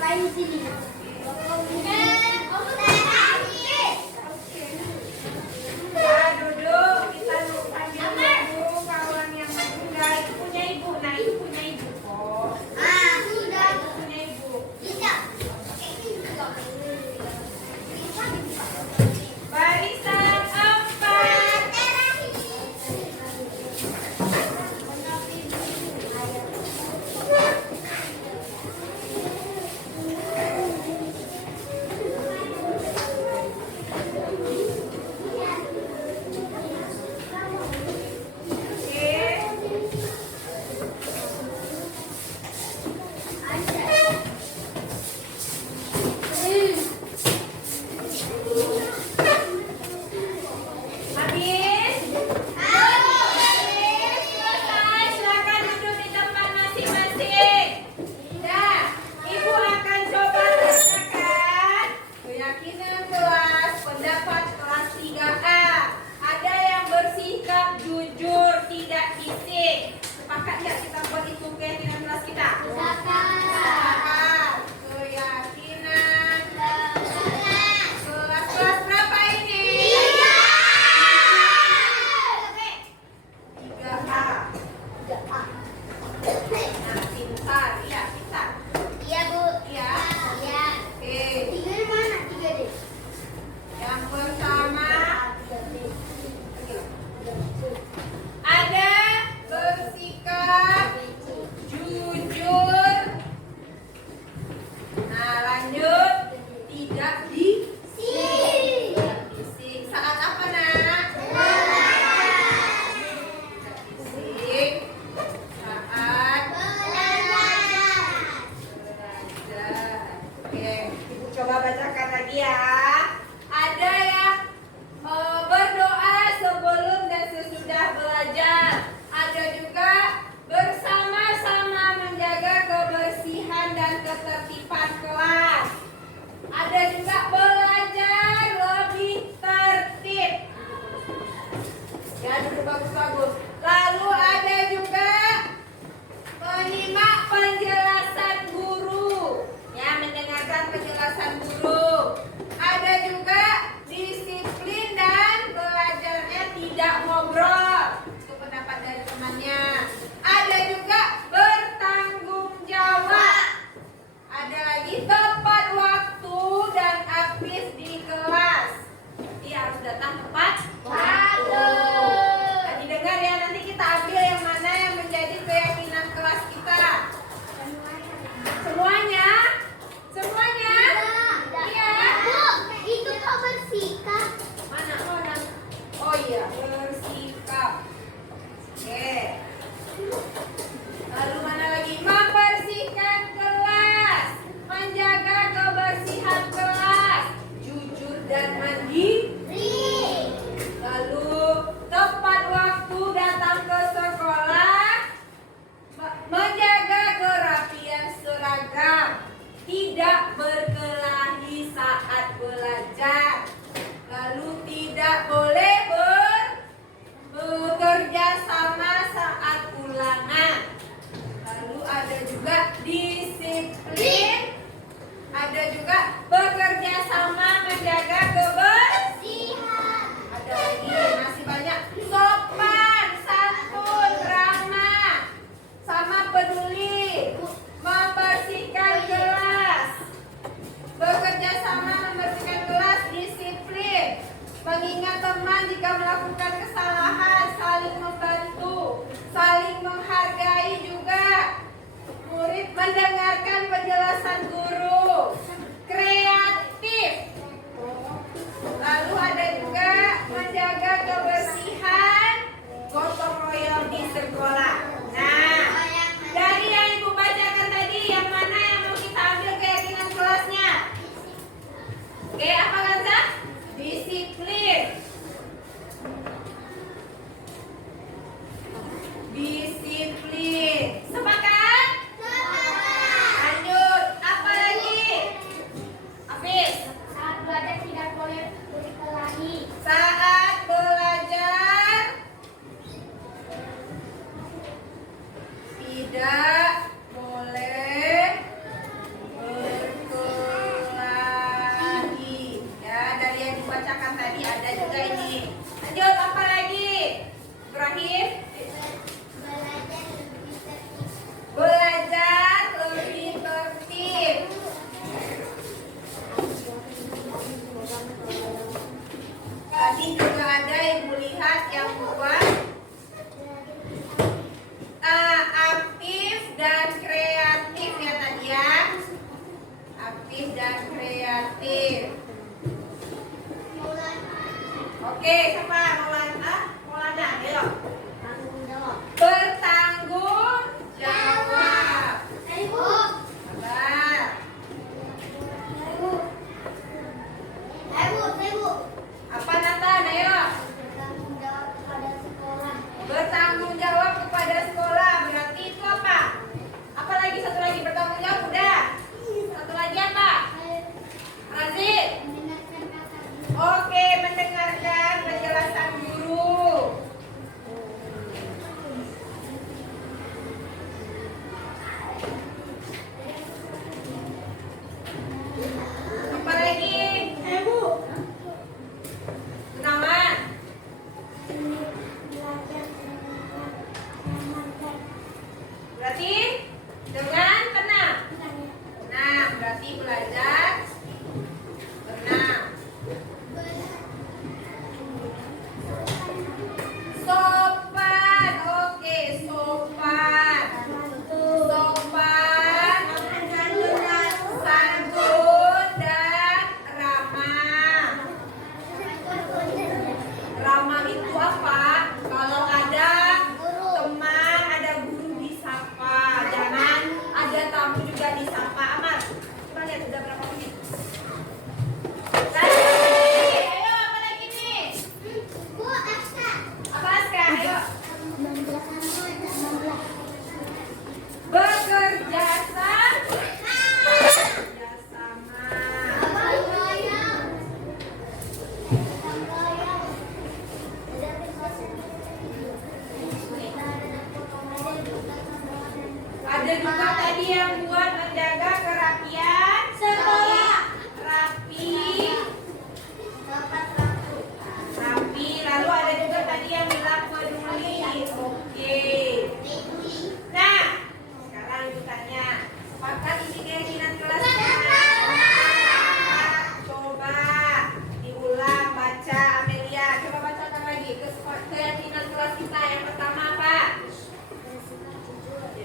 ngapain di sini? Ya, duduk. Kita panggil ibu. Kawan yang enggak itu punya ibu. Nah, itu punya ibu kok. Sudah. Itu punya ibu. Tidak. Barisan 4. Habis? Habis. Selesai. Silakan duduk di tempat masing-masing. Dah, Ibu akan coba bacakan keyakinan kelas pendapat kelas 3A. Ada yang bersikap jujur, tidak fisik. Sepakat nggak kita buat itu keyakinan kelas kita? Sepakat. Keyakinan kelas berapa ini? 3A. Nah, pintar, iya pintar. Iya, Bu. Iya. Iya. Oke. Tiga di mana? Tiga deh. Yang pertama ada bersikap jujur. Nah, lanjut. Tidak Si. fisik. Saat apa, Nak? Fisik. Saat belajar. Oke, Ibu coba bacakan lagi ya. Ada yang berdoa sebelum dan sesudah belajar. Ada juga bersama-sama menjaga kebersihan dan ketertiban kelas. Ada juga belajar lebih tertib. Ya, duduk bagus-bagus. Lalu ada juga menyimak penjelasan guru. Ya, mendengarkan penjelasan guru. Ada dan kreatif. Maulana. Oke, siapa? Maulana? Maulana, ayo. Tanggung jawab. Bertanggung jawab. Ibu. Sabar. Ibu. Ibu. Apa Nathan? Ayo. Bertanggung jawab kepada sekolah. Bertanggung jawab kepada sekolah. Berarti itu apa? Apa lagi? Satu lagi bertanggung jawab udah. Satu lagi apa? Razid. Mendengarkan kakak. Oke, mendengarkan penjelasan guru. Apa lagi? Ibu. Kenalan. Berarti dengan tenang. Nah, berarti belajar tenang. Sopan. Oke, sopan. Sopan, santun dan ramah. Ramah itu apa? Kalau ada teman, ada guru disapa. Jangan ada tamu juga disapa. Aman. Coba lihat udah berapa menit. Ayo, apa lagi nih? Bu, Aksa. Apa Aska? Ayo. 16. Bekerja sama. Bekerja sama. Ada juga tadi yang buat menjaga kerapian Sekolah. rapi. Rapi. Lalu ada juga tadi yang bilang peduli. Oke. Nah, sekarang ibu tanya, sepakat ini keyakinan kelasnya? Coba diulang baca Amelia. Coba bacakan lagi keyakinan kelas kita. Yang pertama apa?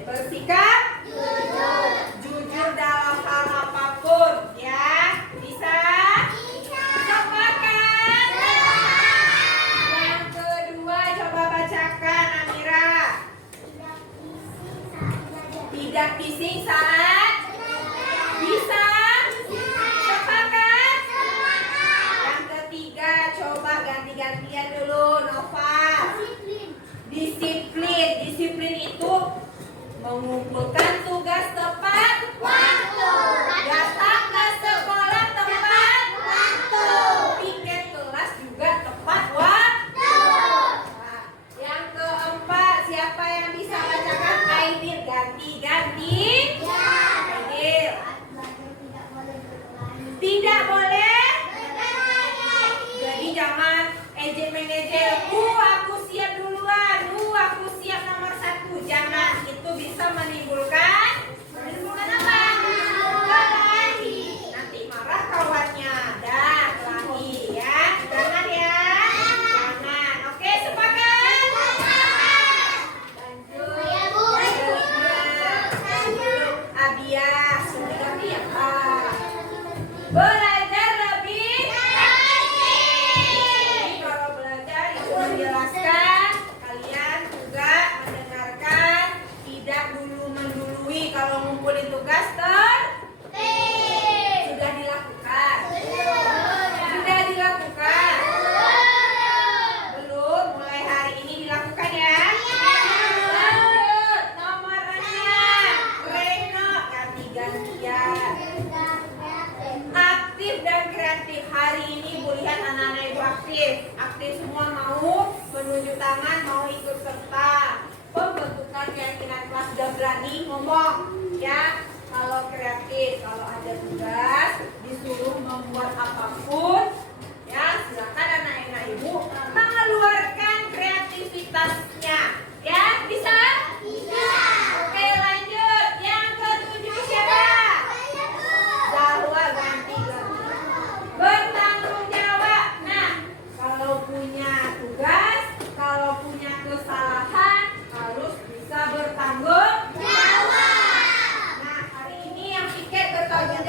Bersikap jujur dalam hal apapun, ya. Bisa? Sepakat? Yang kedua coba bacakan Amira. Tidak bising saat bisa. Sepakat? Yang ketiga coba ganti-gantian dulu Nova. Disiplin itu mengumpulkan tugas tepat Waktu. datang ke sekolah tepat waktu, piket kelas juga tepat waktu. Nah, yang keempat siapa yang bisa bacakan? Aidil. Ganti-ganti. Aidil. Tidak boleh. Jadi jangan ejek mengejek. Aku siap duluan. Aku siap nomor 1. Jangan. Itu bisa menimbulkan apa? Kelahi. Nanti marah kawannya. Dah, kelahi ya. Jangan ya. Jangan. Oke, sepakat? Lanjut. Iya, Bu. Abias. Sudah ya. Belajar lebih. Jadi kalau belajar itu menjelaskan, kalian juga mendengarkan, tidak dulu mendului. Kalau ngumpulin tugas sudah dilakukan. Sudah dilakukan. Belum, mulai hari ini dilakukan ya. Lanjut, nomor 6. Reno, ganti-gantian. Aktif dan kreatif. Hari ini Bu lihat anak-anak ibu aktif. Aktif semua, mau menunjuk tangan, mau ikut serta. Pembentukan keyakinan kelas sudah berani ngomong ya. Kalau kreatif, kalau ada tugas disuruh membuat apapun ya, silakan anak-anak ibu mengeluarkan kreativitasnya ya. Bisa? Oke, lanjut. Yang ketujuh siapa? Zahwa. Ganti. Bertanggung jawab. Nah, kalau punya tugas, kalau punya kesalahan harus bisa bertanggung jawab. Nah, hari ini yang piket bertanggung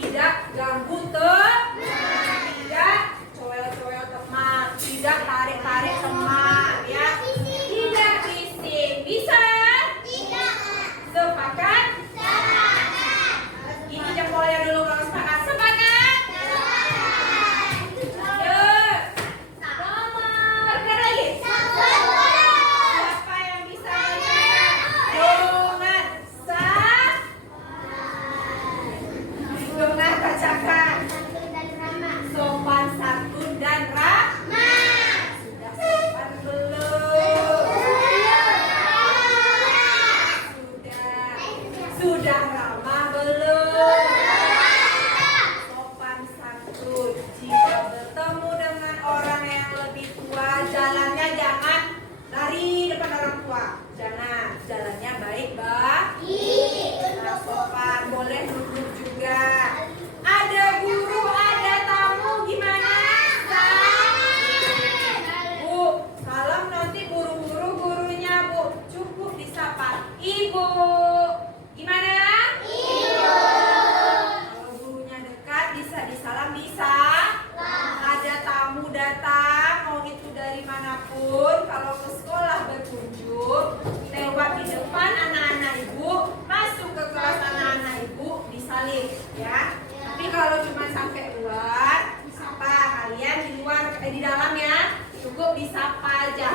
tidak ganggu teman, tidak coel-coel teman, tidak tarik-tarik teman, ya. Tidak bising. Bisa? Sepakat? Ini jempolnya dulu kalau sepakat. Sepakat? Yuk. Nomor berapa lagi? Siapa yang bisa dengan dengan bacakan sopan, santun, dan ramah. Sudah sopan belum? Sudah ramah belum? Sopan santun. Jika bertemu dengan orang yang lebih tua, jalannya jangan lari depan orang tua. Jangan, jalannya baik, Mbak. Nah, sopan, boleh duduk juga. Ada guru, ada tamu, gimana? Bu, salam nanti gurunya, Bu. Cukup disapa Ibu. Gimana? Kalau gurunya dekat bisa disalam, bisa. Ada tamu datang, mau itu dari manapun, kalau ke sekolah berkunjung, lewat di depan anak-anak Ibu, masuk ke kelas anak-anak Ibu, disalib, ya. Tapi kalau cuma sampai luar, disapa. Kalian di luar, di dalam ya, cukup disapa aja.